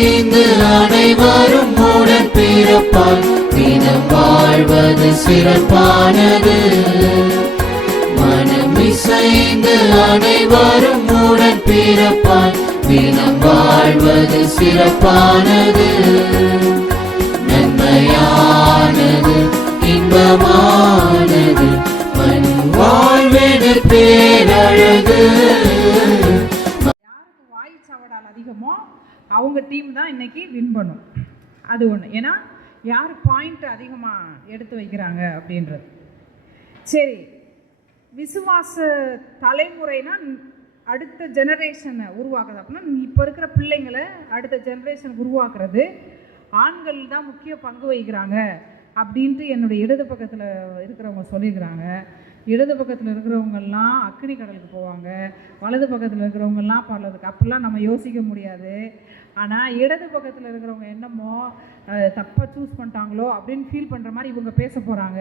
இசைந்து அனைவரும் உடன் பிறப்பால் தினம் வாழ்வது சிறப்பானது. மனம் இசைந்து அனைவரும் உடன் பிறப்பால் தினம் வாழ்வது சிறப்பானது. நன்மையானது இன்பமானது மண் வாழ்வது பேரழகு. யாருக்கு வாய் சவடால் அதிகமோ அவங்க டீம் தான் இன்னைக்கு வின் பண்ணும். அது ஒன்று. ஏன்னா யார் பாயிண்ட் அதிகமாக எடுத்து வைக்கிறாங்க அப்படின்றது. சரி, விசுவாச தலைமுறைனா அடுத்த ஜெனரேஷனை உருவாக்குறது. அப்படின்னா இப்போ இருக்கிற பிள்ளைங்களை அடுத்த ஜெனரேஷனுக்கு உருவாக்குறது ஆண்கள் தான் முக்கிய பங்கு வகிக்கிறாங்க அப்படின்ட்டு என்னுடைய இடது பக்கத்தில் இருக்கிறவங்க சொல்லியிருக்கிறாங்க. இடது பக்கத்தில் இருக்கிறவங்கெல்லாம் அக்னி கடலுக்கு போவாங்க, வலது பக்கத்தில் இருக்கிறவங்கெல்லாம் பரலதுக்கு. அப்படிலாம் நம்ம யோசிக்க முடியாது. ஆனால் இடது பக்கத்தில் இருக்கிறவங்க என்னமோ தப்பாக சூஸ் பண்ணிட்டாங்களோ அப்படின்னு ஃபீல் பண்ணுற மாதிரி இவங்க பேச போகிறாங்க.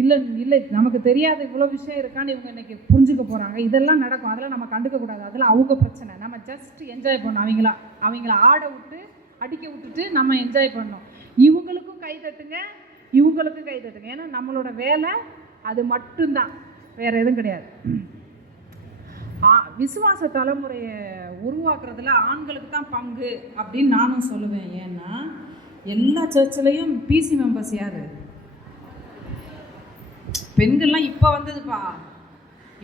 இல்லை இல்லை நமக்கு தெரியாத இவ்வளோ விஷயம் இருக்கான்னு இவங்க இன்றைக்கி புரிஞ்சுக்க போகிறாங்க. இதெல்லாம் நடக்கும். அதெல்லாம் நம்ம கண்டுக்கக்கூடாது. அதெல்லாம் அவங்க பிரச்சனை. நம்ம ஜஸ்ட் என்ஜாய் பண்ணணும். அவங்கள ஆட விட்டு அடிக்க விட்டுட்டு நம்ம என்ஜாய் பண்ணோம். இவங்களுக்கும் கை தட்டுங்க, இவங்களுக்கும் கை தட்டுங்க. ஏன்னா நம்மளோட வேலை அது மட்டும்தான், வேறு எதுவும் கிடையாது. விசுவாச தலைமுறையை உருவாக்குறதுல ஆண்களுக்கு தான் பங்கு அப்படின்னு நானும் சொல்லுவேன். ஏன்னா எல்லா சர்ச்சிலையும் பிசி மெம்பர்ஸ் யார்? பெண்கள்லாம் இப்போ வந்ததுப்பா.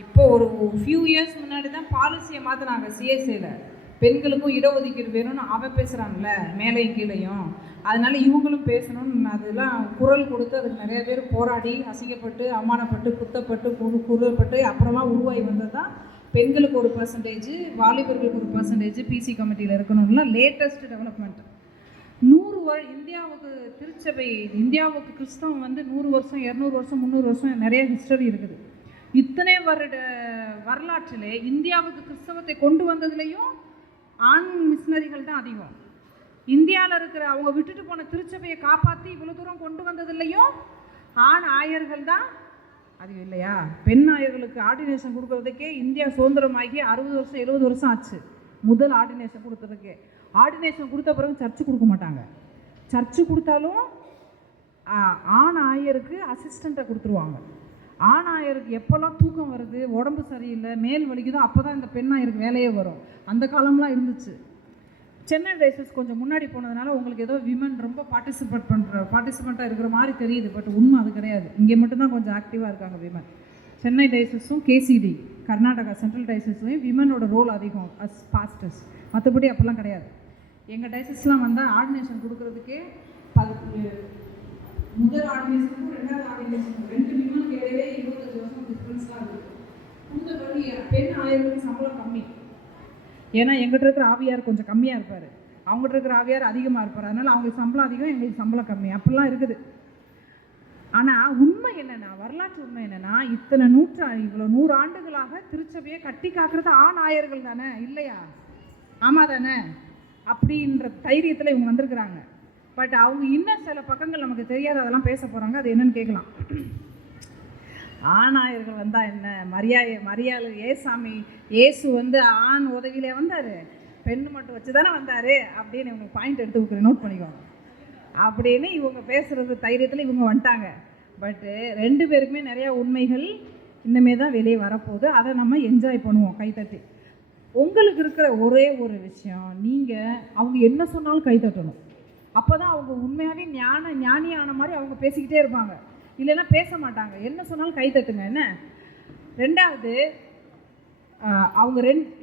இப்போ ஒரு ஃபியூ இயர்ஸ் முன்னாடி தான் பாலிசியை மாற்றினாங்க சிஎஸ்ஐயில். பெண்களுக்கும் இடஒதுக்கீடு வேணும்னு அவன் பேசுகிறாங்கல்ல, மேலையும் கீழையும். அதனால இவங்களும் பேசணும்னு அதெல்லாம் குரல் கொடுத்து அதுக்கு நிறைய பேர் போராடி அசிங்கப்பட்டு அவமானப்பட்டு குத்தப்பட்டு குரல்பட்டு அப்புறமா உருவாகி வந்தது தான் பெண்களுக்கு ஒரு பர்சன்டேஜ், வாலிபர்களுக்கு ஒரு பர்சன்டேஜ் பிசி கமிட்டியில் இருக்கணும்லாம் லேட்டஸ்ட் டெவலப்மெண்ட். 100 இந்தியாவுக்கு திருச்சபை, இந்தியாவுக்கு கிறிஸ்தவம் வந்து 100 வருஷம் 200 வருஷம் 300 வருஷம் நிறைய ஹிஸ்டரி இருக்குது. இத்தனை வருட வரலாற்றிலே இந்தியாவுக்கு கிறிஸ்தவத்தை கொண்டு வந்ததுலேயும் ஆண் மிஷினரிகள் தான் அதிகம். இந்தியாவில் இருக்கிற அவங்க விட்டுட்டு போன திருச்சபையை காப்பாற்றி இவ்வளோ தூரம் கொண்டு வந்ததுலேயும் ஆண் ஆயர்கள் தான் அதிகம் இல்லையா? பெண் ஆயர்களுக்கு ஆர்டினேஷன் கொடுக்கறதுக்கே இந்தியா சுதந்திரமாகி 60 வருஷம் 70 வருஷம் ஆச்சு முதல் ஆர்டினேஷன் கொடுத்ததுக்கே. ஆர்டினேஷன் கொடுத்த பிறகு சர்ச்சு கொடுக்க மாட்டாங்க. சர்ச்சு கொடுத்தாலும் ஆண் ஆயருக்கு அசிஸ்டண்ட்டை கொடுத்துருவாங்க. ஆண் ஆயருக்கு எப்போல்லாம் தூக்கம் வருது, உடம்பு சரியில்லை, மேல் வலிக்குதோ அப்போ தான் இந்த பெண் ஆயருக்கு வேலையே வரும். அந்த காலம்லாம் இருந்துச்சு. சென்னை டைசஸ் கொஞ்சம் முன்னாடி போனதுனால உங்களுக்கு ஏதோ விமன் ரொம்ப பார்ட்டிசிபெண்ட்டாக இருக்கிற மாதிரி தெரியுது. பட் உண்மை அது கிடையாது. இங்கே மட்டும்தான் கொஞ்சம் ஆக்டிவாக இருக்காங்க விமன். சென்னை டைசஸும் கேசிடி கர்நாடகா சென்ட்ரல் டைசஸ்லையும் விமனோட ரோல் அதிகம் அஸ் பாஸ்டர்ஸ். மற்றபடி அப்போல்லாம் கிடையாது. எங்கள் டைசஸ்லாம் வந்தால் ஆர்டினேஷன் கொடுக்கறதுக்கே முதல் ஆர்டினேஷனுக்கும் 2வது ஆர்டினேஷனுக்கும் 2 விமனுக்கு இடையே 25 வருஷம் டிஃப்ரென்ஸ்லாம் இருக்குது. கொடுத்த பிறகு பெண் ஆயர்களுக்கு சம்பளம் கம்மி. ஏன்னா எங்கிட்ட இருக்கிற ஆவியார் கொஞ்சம் கம்மியாக இருப்பார், அவங்ககிட்ட இருக்கிற ஆவியார் அதிகமாக இருப்பார். அதனால் அவங்களுக்கு சம்பளம் அதிகம், எங்களுக்கு சம்பளம் கம்மி. அப்படிலாம் இருக்குது. ஆனால் உண்மை என்னென்னா, வரலாற்று உண்மை என்னென்னா, இத்தனை இவ்வளோ 100 ஆண்டுகளாக திருச்சபையை கட்டி காக்கிறது ஆண் ஆயர்கள் தானே, இல்லையா? ஆமாம் தானே? அப்படின்ற தைரியத்தில் இவங்க வந்திருக்கிறாங்க. பட் அவங்க இன்னும் சில பக்கங்கள் நமக்கு தெரியாது, அதெல்லாம் பேச போகிறாங்க. அது என்னன்னு கேட்கலாம். ஆணாயர்கள் வந்தால் என்ன, மரியாதை ஏசு வந்து ஆண் உதவியிலே வந்தார், பெண்ணு மட்டும் வச்சு தானே வந்தார் அப்படின்னு இவங்க பாயிண்ட் எடுத்து கொடுக்குறேன், நோட் பண்ணிக்கோங்க அப்படின்னு இவங்க பேசுகிறது தைரியத்தில் இவங்க வந்துட்டாங்க. பட்டு 2 பேருக்குமே நிறையா உண்மைகள் இன்னமே தான் வெளியே வரப்போகுது. அதை நம்ம என்ஜாய் பண்ணுவோம் கைத்தட்டி. உங்களுக்கு இருக்கிற ஒரே ஒரு விஷயம், நீங்கள் அவங்க என்ன சொன்னாலும் கைத்தட்டணும். அப்போ தான் அவங்க உண்மையாகவே ஞானியான மாதிரி அவங்க பேசிக்கிட்டே இருப்பாங்க. இல்லைன்னா பேச மாட்டாங்க. என்ன சொன்னாலும் கைத்தட்டுங்க. என்ன 2வது, அவங்க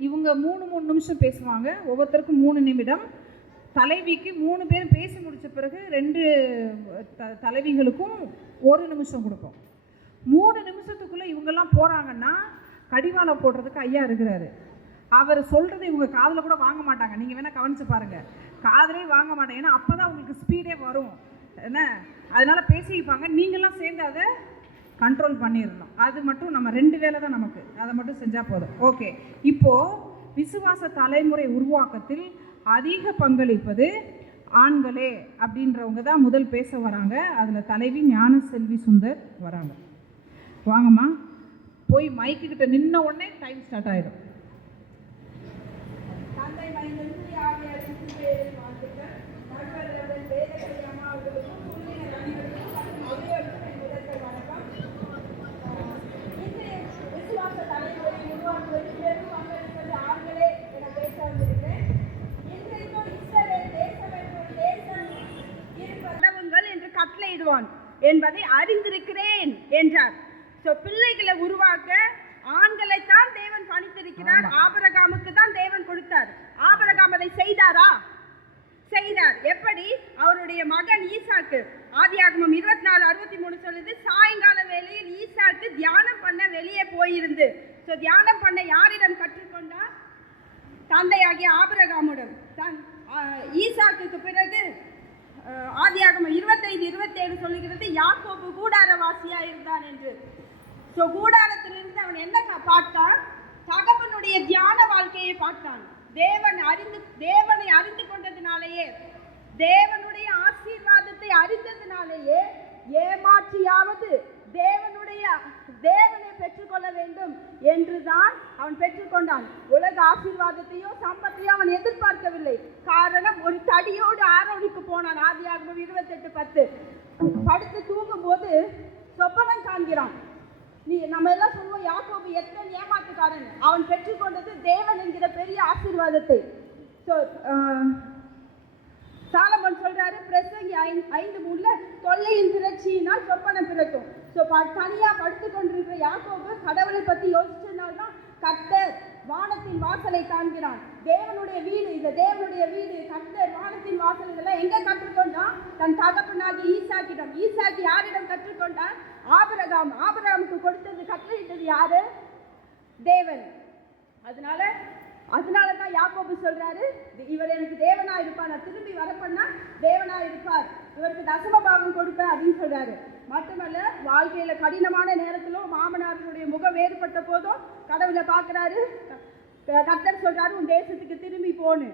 இவங்க 3 நிமிஷம் பேசுவாங்க. ஒவ்வொருத்தருக்கும் 3 நிமிடம். தலைவிக்கு 3 பேரும் பேசி முடித்த பிறகு 2 தலைவிகளுக்கும் 1 நிமிஷம் கொடுப்போம். 3 நிமிஷத்துக்குள்ளே இவங்கெல்லாம் போகிறாங்கன்னா கடிவாளம் போடுறதுக்கு ஐயா இருக்கிறாரு. அவர் சொல்கிறது இவங்க காதில் கூட வாங்க மாட்டாங்க. நீங்கள் வேணால் கவனித்து பாருங்கள், காதலே வாங்க மாட்டாங்க. ஏன்னா அப்போ தான் உங்களுக்கு ஸ்பீடே வரும். என்ன, அதனால் பேசிப்பாங்க. நீங்கள்லாம் சேர்ந்து அதை கண்ட்ரோல் பண்ணிடணும். அது மட்டும் நம்ம 2 வேலை தான் நமக்கு, அதை மட்டும் செஞ்சால் போதும். ஓகே, இப்போது விசுவாச தலைமுறை உருவாக்கத்தில் அதிக பங்களிப்பது ஆண்களே அப்படின்றவங்க தான் முதல் பேச வராங்க. அதில் தலைவி ஞானசெல்வி சுந்தர் வராங்க. வாங்கம்மா, போய் மைக்கு கிட்ட நின்ன உடனே டைம் ஸ்டார்ட் ஆகிடும். என்பதை அறிந்திருக்கிறேன் என்றார். பிள்ளைகளை உருவாக்க ஆண்களைத்தான் தேவன் பணித்திருக்கிறார். ஆபிரகாமுக்கு தான் தேவன் கொடுத்தார். ஆபிரகாம் அதை செய்தாரா? செய்தார். எப்படி? அவருடைய மகன் ஈசாக்கு, ஆதியாகமம் 24:63 சொல்லுது, சாயங்கால வேளையில் ஈசாக்கு தியானம் பண்ண வெளியே போயிருந்து. தியானம் பண்ண யாரிடம் கற்றுக்கொண்டார்? தந்தையாகிய ஆபிரகாமுடன். ஈசாக்குக்கு பிறகு ஆதியாகமம் 25:27 சொல்லுகிறது, யாக்கோபு கூடாரவாசியா இருந்தான் என்று. கூடாரத்திலிருந்து அவன் என்ன பார்த்தான்? தகப்பனுடைய தியான வாழ்க்கையை பார்த்தான். தேவனை அறிந்து கொண்டதினாலேயே, தேவனுடைய ஆசீர்வாதத்தை அறிந்ததினாலேயே ஏமாற்றியாவது தேவனை பெற்றுக்கொள்ள வேண்டும் என்றுதான் அவன் பெற்றுக்கொண்டான். உலக ஆசீர்வாதத்தையோ சம்பத்தையோ அவன் எதிர்பார்க்கவில்லை. காரணம், ஒரு தடியோடு ஆரோனுக்கு போனான். ஆதியாகமம் 28:10 படுத்து தூங்கும் போது சொப்பனம் காண்கிறான். நம்ம எல்லாம் சொல்லுவோம், யாக்கோபு எத்தனை ஏமாற்றுக்காரன். அவன் பெற்றுக்கொண்டது தேவன் என்கிற பெரிய ஆசீர்வாதத்தை. சாலமோன் சொல்றாரு, பிரசங்கி 5:3, தொல்லையின் திரட்சியினால் சொப்பனம் பிறக்கும். தனியா படுத்து கொண்டிருக்கிற யாக்கோபு கடவுளை பத்தி யோசிச்சதுனால்தான் கர்த்தர் வானத்தின் வாசலை காண்கிறான். தேவனுடைய வீடு, இந்த தேவனுடைய வீடு, கர்த்தர் வானத்தின் வாசல், இதெல்லாம் எங்க கற்றுக்கொண்டான்? தன் தகப்பனாகி ஈசாக்கிடம். ஈசாக்கு யாரிடம் கற்றுக்கொண்டான்? ஆபிரகாம். ஆபிரகாமுக்கு கொடுத்தது, கட்டளையிட்டது யாரு? தேவன். அதனாலதான் யாக்கோபு சொல்றாரு, இவர் எனக்கு தேவனா இருப்பார், நான் திரும்பி வரப்பண்ணா தேவனா இருப்பார், இவருக்கு தசம பாகம் கொடுப்பேன் அப்படின்னு சொல்றாரு. மட்டுமல்ல, வாழ்க்கையில கடினமான நேரத்திலும் மாமனாருடைய முகம் வேறுபட்ட போதும் கடவுளை பார்க்கிறாரு. கர்த்தர் சொல்றாரு, உன் தேசத்துக்கு திரும்பி போன்னு.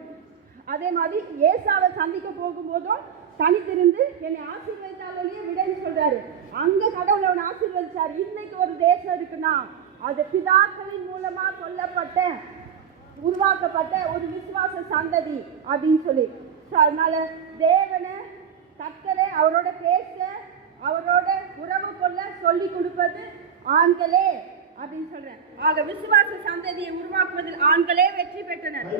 அதே மாதிரி ஏசாவை சந்திக்க போகும்போதும் தனித்திருந்து என்னை ஆசீர்வதித்தாலேயே விடைன்னு சொல்றாரு. அங்க கடவுளை அவனை ஆசீர்வதிச்சாரு. இன்னைக்கு ஒரு தேசம் இருக்குன்னா அது பிதாக்களின் மூலமா சொல்லப்பட்ட, உருவாக்கப்பட்ட ஒரு விசுவாச சந்ததி அப்படின்னு சொல்லி. அதனால தேவனை, கர்த்தரை, அவரோட பேச, அவரோட உறவு கொள்ள சொல்லி கொடுப்பது ஆண்களே அப்படின்னு சொல்றேன். ஆக விசுவாச சந்ததியை உருவாக்குவதில் ஆண்களே வெற்றி பெற்றனர்.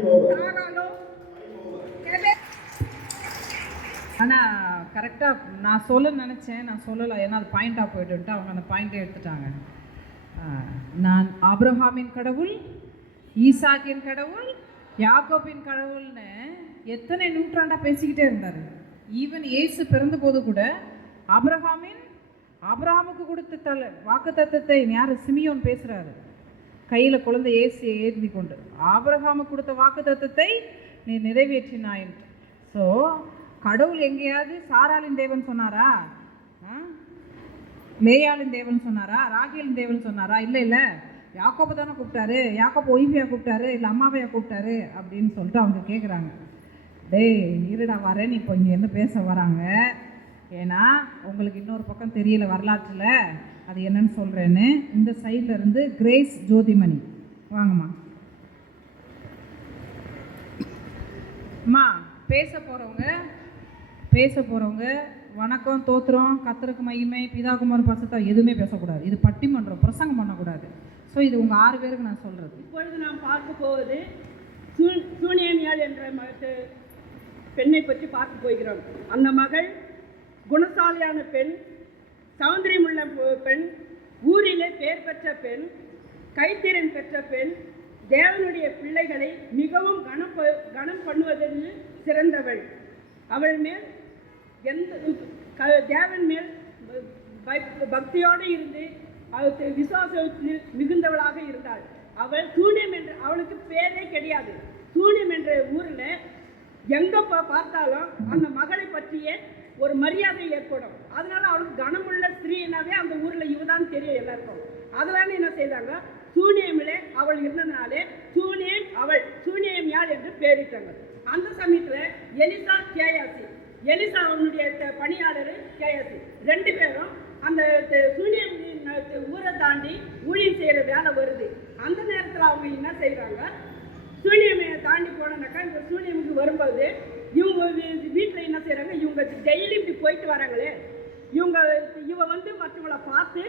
ஆனால் கரெக்டாக நான் சொல்ல நினச்சேன், நான் சொல்லலை, ஏன்னா அது பாயிண்டாக போய்ட்டு அவங்க அந்த பாயிண்ட்டை எடுத்துட்டாங்க. நான் ஆபிரகாமின் கடவுள், ஈசாக்கின் கடவுள், யாக்கோபின் கடவுள்னு எத்தனை நூற்றாண்டாக பேசிக்கிட்டே இருந்தார். ஈவன் இயேசு பிறந்த போது கூட ஆபிரகாமுக்கு கொடுத்த வாக்கு தத்தத்தை யார்? சிமியோன் பேசுகிறாரு, கையில் குழந்தை இயேசுயை ஏந்தி கொண்டு. ஆபிரகாமுக்கு கொடுத்த வாக்கு தத்தத்தை நீ நிறைவேற்றினாய். ஸோ கடவுள் எங்கேயாவது சாராளின் தேவன் சொன்னாரா? லேயாளின் தேவன் சொன்னாரா? ராகேலின் தேவன் சொன்னாரா? இல்லை, யாக்கோபை தானே கூப்பிட்டாரு. யாக்கோபை ஒய்ஃபையா கூப்பிட்டாரு, இல்லை அம்மாவையா கூப்பிட்டாரு அப்படின்னு சொல்லிட்டு அவங்க கேட்குறாங்க. டேய் இருடா வரேன்னு இப்போ இங்கே என்ன பேச வராங்க. ஏன்னா உங்களுக்கு இன்னொரு பக்கம் தெரியல வரலாற்றில், அது என்னன்னு சொல்கிறேன்னு. இந்த சைடில் இருந்து கிரேஸ் ஜோதிமணி வாங்கம்மா. அம்மா பேச போகிறவங்க வணக்கம், தோத்திரம், கர்த்தருக்கு மகிமை, பிதாகுமார் பரிசுத்த எதுவுமே பேசக்கூடாது. இது பட்டிமன்றம், பிரசங்கம் பண்ணக்கூடாது. ஸோ இது உங்கள் 6 பேருக்கு நான் சொல்கிறது. இப்பொழுது நாம் பார்க்க போவது சூனியமியாள் என்ற பெண்ணை பற்றி பார்க்க போகிறோம். அந்த மகள் குணசாலியான பெண், சௌந்தரியமுள்ள பெண், ஊரிலே பெயர் பெற்ற பெண், கைத்திறன் பெற்ற பெண், தேவனுடைய பிள்ளைகளை மிகவும் கனம் பண்ணுவதில் சிறந்தவள். அவள் மேல் தேவன் மேல் பக்தியோடு இருந்து விசுவாசத்தில் மிகுந்தவளாக இருந்தாள். அவள் சூனியம் என்ற, அவளுக்கு பேரே கிடையாது. சூனியம் என்ற ஊரில் எங்கே பார்த்தாலும் அந்த மகளை பற்றிய ஒரு மரியாதை ஏற்படும். அதனால அவளுக்கு கனமுள்ள ஸ்திரீனாவே அந்த ஊரில் இவதான் தெரியும் எல்லாருக்கும். அதனால என்ன செய்தாங்க, சூனியமிலே அவள் இருந்ததுனாலே சூனியம் யார் என்று பேரிட்டாங்க. அந்த சமயத்தில் எலிசா, கேயாசி, எலிசா அவனுடைய பணியாளர் கேயாசி 2 பேரும் அந்த சூனியம் ஊரை தாண்டி ஊழியம் செய்கிற வேலை வருது. அந்த நேரத்தில் அவங்க என்ன செய்கிறாங்க, சூனியமை தாண்டி போனாக்கா இந்த சூனியமுக்கு வரும்போது இவங்க வீட்டில் என்ன செய்கிறாங்க, இவங்க டெய்லி இப்படி போயிட்டு வராங்களே, இவ வந்து மற்றவங்களை பார்த்து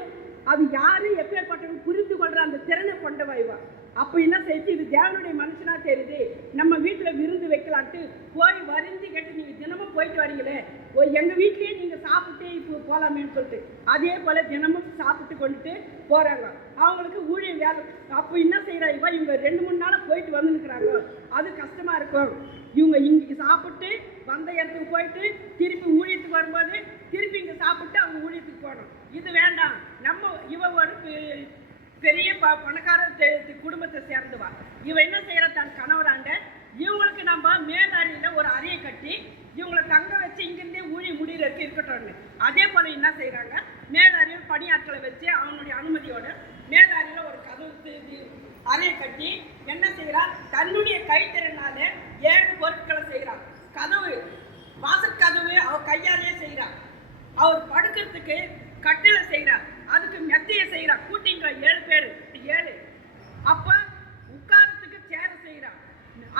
அது யாரு எப்பேற்பட்டவங்க புரிந்து கொள்கிற அந்த திறனை கொண்டவா இவ. அப்போ என்ன செய்யுது, இது தேவனுடைய மனுஷனா தெரியுது, நம்ம வீட்டில் விருந்து வைக்கலான்ட்டு போய் வரிஞ்சு கேட்டு நீங்கள் தினமும் போயிட்டு வரீங்களே, எங்கள் வீட்லேயே நீங்கள் சாப்பிட்டு இப்போ போகலாமேன்னு சொல்லிட்டு அதே போல் தினமும் சாப்பிட்டு கொண்டுட்டு போகிறாங்க. அவங்களுக்கு ஊழியம் வேலை. அப்போ என்ன செய்கிறா இவங்க 2-3 நாளாக போயிட்டு வந்துருக்குறாங்க. அது கஷ்டமாக இருக்கும். இவங்க இங்கே சாப்பிட்டு வந்த இடத்துக்கு போயிட்டு திருப்பி ஊழியத்துக்கு வரும்போது திருப்பி இங்கே சாப்பிட்டு அவங்க ஊழியத்துக்கு போகணும். இது வேண்டாம். நம்ம ஒரு பெரிய பணக்கார குடும்பத்தை சேர்ந்துவா. என்ன செய்யற, தன் கணவராண்ட இவங்களுக்கு நம்ம மேலறையில் ஒரு அறையை கட்டி இவங்களை தங்க வச்சு இங்கிருந்தே ஊழி முடிகிறதுக்கு இருக்கட்டும். அதே போல என்ன செய்யறாங்க, மேலறையில் பணியாட்களை வச்சு அவனுடைய அனுமதியோட மேலறையில் ஒரு கதவு அறையை கட்டி என்ன செய்யறார், தன்னுடைய கைத்திறனால 7 பொருட்களை செய்யறார். கதவு, வாசற்கதவு அவர் கையாலே செய்யறார். அவர் படுக்கிறதுக்கு கட்டில செய்யறார். அதுக்கு மெத்தைய செய்யறார். கூட்டிங்க 7 பேர் 7. அப்ப உட்காரத்துக்கு சேர செய்யறார்.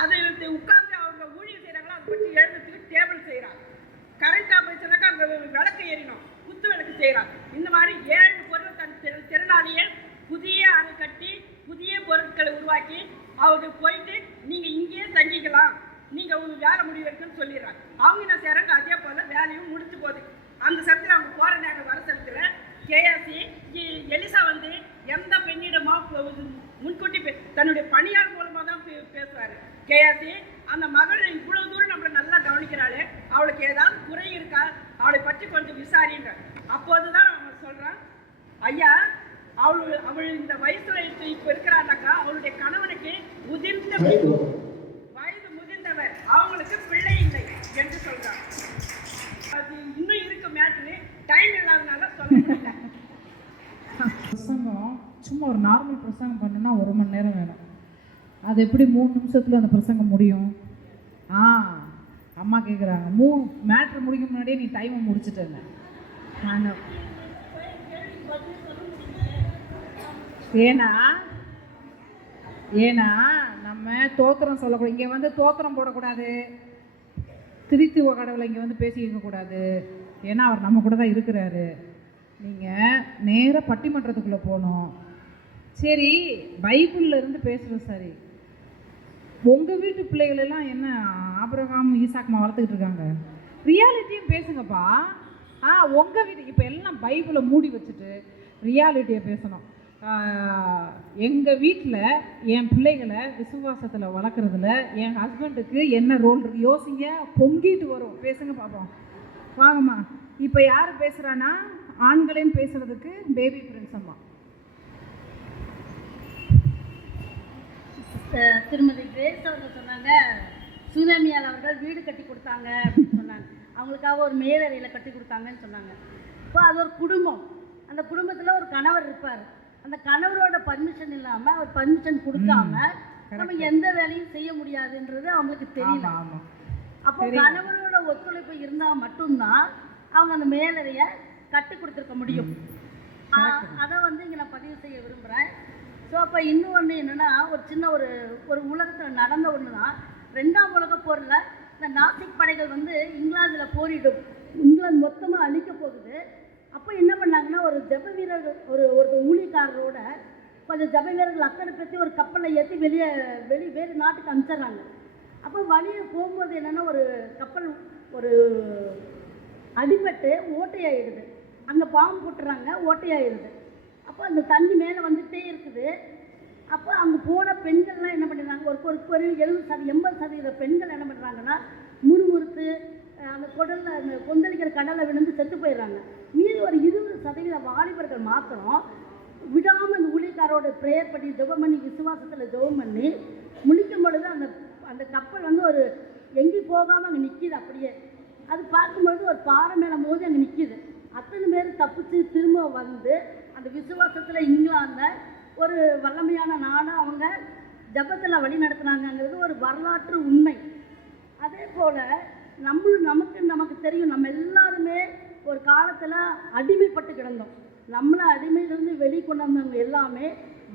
அது உட்கார்ந்து அவங்க ஊழியம் செய்யறாங்களோ அதை பற்றி எழுதுறதுக்கு டேபிள் செய்யறார். கரெக்டா போயிடுச்சுனாக்கா அங்க விளக்கு ஏறினோம், குத்து விளக்கு செய்யறார். இந்த மாதிரி 7 பொருள் தன் திறனாலேயே புதிய அறை கட்டி புதிய பொருட்களை உருவாக்கி அவருக்கு போயிட்டு நீங்க இங்கேயே தங்கிக்கலாம், நீங்க உங்க வேலை முடிவெடுக்குன்னு சொல்லிடுறாங்க. அவங்க என்ன செய்யறாங்க, அதே போல வேலையும் முடிச்சு போகுது. அந்த சமயத்தில் அவங்க போற நேரம் வர சமயத்தில் கேயாசி எலிசா வந்து எந்த பெண்ணிடமோ முன்கூட்டி தன்னுடைய பணியாளர் மூலமாக தான் பேசுவார். கேயாசி அந்த மகள் இவ்வளவு தூரம் நம்மளை நல்லா கவனிக்கிறாளே, அவளுக்கு ஏதாவது குறை இருக்கா, அவளை பற்றி கொஞ்சம் விசாரிங்க. அப்போதுதான் அவன் சொல்றான், ஐயா அவள் இந்த வயசுல இப்ப இருக்கிறான்னாக்கா அவளுடைய கணவனுக்கு வயது முதிர்ந்தவர், அவங்களுக்கு பிள்ளை இல்லை என்று சொல்றான். அது இன்னும் இருக்கு மேட்ரு, டைம் இல்லாதனால சொல்ல முடியல. பிரசங்கம் சும்மா ஒரு நார்மல் பிரசங்கம் பண்ணுன்னா 1 மணி நேரம் வேணும். அது எப்படி 3 நிமிஷத்தில் அந்த பிரசங்கம் முடியும்? அம்மா கேட்குறாங்க, மேட்ரு முடிக்க முன்னாடியே நீ டைமை முடிச்சுட்டேன்னு. ஏன்னா நம்ம தோத்திரம் சொல்லக்கூடாது. இங்கே வந்து தோத்திரம் போடக்கூடாது, திருத்துவ கடவுளை இங்கே வந்து பேசிக்கக்கூடாது. ஏன்னா அவர் நம்ம கூட தான் இருக்கிறாரு. நீங்கள் நேராக பட்டிமன்றத்துக்குள்ளே போகணும். சரி, பைபிளில் இருந்து பேசுகிறது சரி, உங்கள் வீட்டு பிள்ளைகள் எல்லாம் என்ன ஆபிரகாம் ஈசாக்மா வளர்த்துக்கிட்டு இருக்காங்க, ரியாலிட்டியும் பேசுங்கப்பா. உங்கள் வீட்டு இப்போ எல்லாம் பைபிளை மூடி வச்சுட்டு ரியாலிட்டியை பேசணும். எங்கள் வீட்டில் என் பிள்ளைகளை விசுவாசத்தில் வளர்க்குறதுல என் ஹஸ்பண்டுக்கு என்ன ரோல் இருக்குது யோசிங்க. பொங்கிட்டு வரும். பேசுங்க பார்ப்போம். வாங்கம்மா. இப்போ யார் பேசுகிறான்னா ஆண்களையும் பேசுகிறதுக்கு பேபி பிரின்ஸ் அம்மா. திருமதி கிரேஸ் அவர்கள் சொன்னாங்க, சுனாமியால் அவர்கள் வீடு கட்டி கொடுத்தாங்க அப்படின்னு சொன்னாங்க. அவங்களுக்காக ஒரு மேலறையில் கட்டி கொடுத்தாங்கன்னு சொன்னாங்க. இப்போ அது ஒரு குடும்பம். அந்த குடும்பத்தில் ஒரு கணவர் இருப்பார். அந்த கணவரோட பர்மிஷன் இல்லாமல், அவர் பர்மிஷன் கொடுக்காம நம்ம எந்த வேலையும் செய்ய முடியாதுன்றது அவங்களுக்கு தெரியல. அப்போ கணவரோட ஒத்துழைப்பு இருந்தால் மட்டும்தான் அவங்க அந்த மேலறையை கட்டி கொடுத்துருக்க முடியும். அதை வந்து இங்கே நான் பதிவு செய்ய விரும்புகிறேன். ஸோ அப்போ இன்னொன்று என்னென்னா, ஒரு சின்ன ஒரு உலகத்தில் நடந்த ஒன்று தான். 2ஆம் உலகப் போரில் இந்த நாசிக் படைகள் வந்து இங்கிலாந்தில் போரிடும். இங்கிலாந்து மொத்தமாக அழிக்க போகுது. அப்போ என்ன பண்ணாங்கன்னா, ஒரு ஜப வீரர்கள் ஒரு ஊழியக்காரரோட கொஞ்சம் ஜப வீரர்கள் அக்கறை பற்றி ஒரு கப்பலை ஏற்றி வேறு நாட்டுக்கு அனுப்பிச்சிட்றாங்க. அப்போ வழியில் போகும்போது என்னென்னா, ஒரு கப்பல் ஒரு அடிபட்டு ஓட்டையாயிடுது. அங்கே பாம்பு போட்டுறாங்க, ஓட்டையாயிடுது. அப்போ அந்த தண்ணி மேலே வந்துகிட்டே இருக்குது. அப்போ அங்கே போன பெண்கள்லாம் என்ன பண்ணிடுறாங்க, ஒரு 70% பெண்கள் என்ன பண்ணுறாங்கன்னா, முறுமுறுத்து அந்த குடலில் அந்த கொந்தளிக்கிற கடலில் விழுந்து செத்து போயிடுறாங்க. மீது ஒரு 20% வாலிபர்கள் மாத்திரம் விடாமல் அந்த ஊழியக்காரோட ப்ரேயர் பண்ணி ஜெபம் பண்ணி விசுவாசத்தில் ஜெபம் பண்ணி முழிக்கும் பொழுது அந்த கப்பல் வந்து ஒரு எங்கேயும் போகாமல் அங்கே நிற்கிது. அப்படியே அது பார்க்கும்பொழுது ஒரு பாறை மேலே மோதி அங்கே நிற்கிது. அத்தனை பேர் தப்பிச்சு திரும்ப வந்து அந்த விசுவாசத்தில் இங்கிலாந்தில் ஒரு வல்லமையான நாடாக அவங்க ஜபத்தில் வழி நடத்துனாங்கிறது ஒரு வரலாற்று உண்மை. அதே போல் நமக்கு தெரியும், நம்ம எல்லாருமே ஒரு காலத்தில் அடிமைப்பட்டு கிடந்தோம். நம்மளை அடிமையிலிருந்து வெளிக்கொண்டு வந்தவங்க எல்லாமே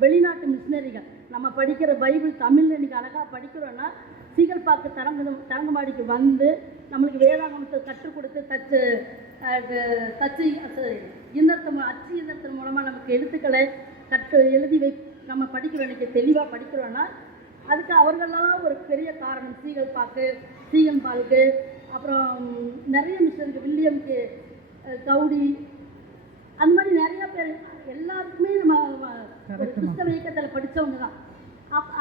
வெளிநாட்டு மிஷினரிகள். நம்ம படிக்கிற பைபிள் தமிழில் இன்றைக்கி அழகாக படிக்கிறோன்னா சீகல்பாக்கு தரங்கம்பாடிக்கு வந்து நம்மளுக்கு வேதாகமத்தை கற்றுக் கொடுத்து அச்சு இயந்திரத்தின் மூலமாக நமக்கு எழுத்துக்களை எழுதி நம்ம படிக்கிறோம். இன்றைக்கி தெளிவாக படிக்கிறோன்னா அதுக்கு அவர்களெல்லாம் ஒரு பெரிய காரணம். சீகன்பாலுக்கு அப்புறம் நிறைய மிஷனுக்கு வில்லியம் கவுடி அந்த மாதிரி நிறையா பேர் எல்லாருக்குமே நம்ம ஒரு கிறிஸ்தவ இயக்கத்தில் படித்தவங்க தான்.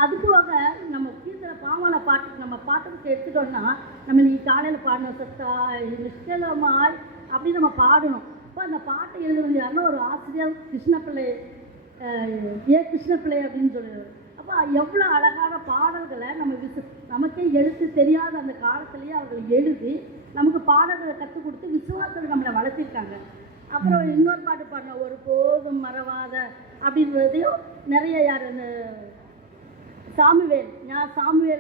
அது போக நம்ம கீர்த்தனை பாவான பாட்டுக்கு நம்ம பாட்டுக்கு எடுத்துட்டோம்னா நம்ம இன்றைக்கி காலையில் பாடணும் சத்தா நிஷ்கலமாய் அப்படி நம்ம பாடணும். இப்போ அந்த பாட்டை எழுதுறது யாருன்னா ஒரு ஆசிரியர் கிருஷ்ணப்பிள்ளை அப்படின்னு சொல்லுவார். அப்போ எவ்வளோ அழகான பாடல்களை நமக்கே எழுத்து தெரியாத அந்த காலத்துலேயே அவர்கள் எழுதி நமக்கு பாடல்களை கற்றுக் கொடுத்து விசுவாசத்தை நம்மளை வளர்த்திருக்காங்க. அப்புறம் இன்னொரு பாட்டு பாடின ஒரு போதும் மறவாத அப்படின்றதையும் நிறைய யார் அந்த சாமுவேல்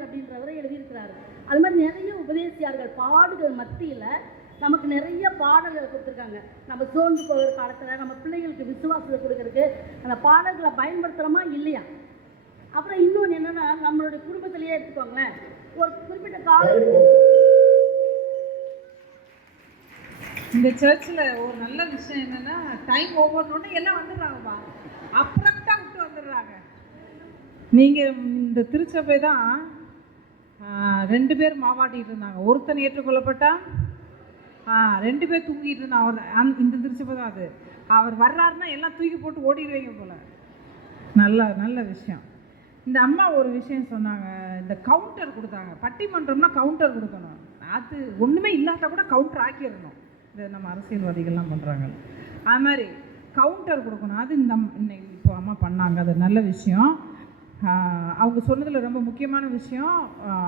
அப்படின்றவரை எழுதியிருக்கிறாரு. அது மாதிரி நிறைய உபதேசியார்கள் பாடுகள் மத்தியில் நமக்கு நிறைய பாடல்களை கொடுத்துருக்காங்க. நம்ம சோர்ந்து போகிற காலத்தில் நம்ம பிள்ளைகளுக்கு விசுவாசத்தை கொடுக்கறதுக்கு அந்த பாடல்களை பயன்படுத்துகிறோமா இல்லையா? அப்புறம் இன்னொன்று என்னென்னா நம்மளுடைய குடும்பத்திலேயே எடுத்துக்கோங்களேன், ஒரு குறிப்பிட்ட காலம் இந்த சர்ச்சில் ஒரு நல்ல விஷயம் என்னென்னா டைம் ஓவர்னோடனே எல்லாம் வந்துடுறாங்கப்பா, அப்புறம்தான் விட்டு வந்துடுறாங்க. நீங்கள் இந்த திருச்சபை தான் 2 பேர் மாவாட்டிகிட்டு இருந்தாங்க, ஒருத்தன் ஏற்றுக்கொள்ளப்பட்டா 2 பேர் தூங்கிட்டு இருந்தான். அவர் இந்த திருச்சபை தான் அது. அவர் வர்றாருன்னா எல்லாம் தூக்கி போட்டு ஓடிடுவீங்க போல். நல்ல விஷயம். இந்த அம்மா ஒரு விஷயம் சொன்னாங்க, இந்த கவுண்டர் கொடுத்தாங்க. பட்டிமன்றம்னா கவுண்டர் கொடுக்கணும். அது ஒன்றுமே இல்லாத கூட கவுண்டர் ஆக்கிடணும். இந்த நம்ம அரசியல்வாதிகள்லாம் பண்ணுறாங்க, அது மாதிரி கவுண்டர் கொடுக்கணும். அது இன்னைக்கு இப்போ அம்மா பண்ணாங்க, அது நல்ல விஷயம். அவங்க சொன்னதில் ரொம்ப முக்கியமான விஷயம்,